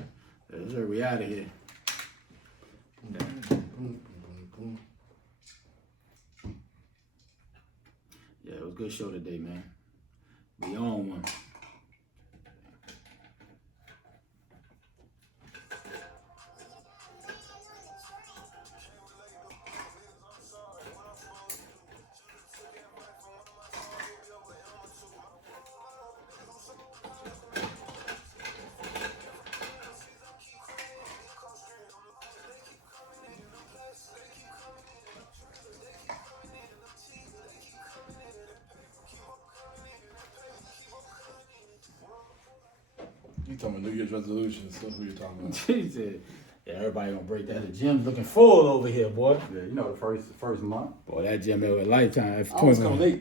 Sir. Yes, sir. We out of here. Yeah, it was a good show today, man. We on one. You talking about New Year's resolutions? That's what you're talking about. He said, yeah, everybody gonna break that. The gym's looking full over here, boy. Yeah, you know the first month. Boy, that gym had a lifetime. I was coming late.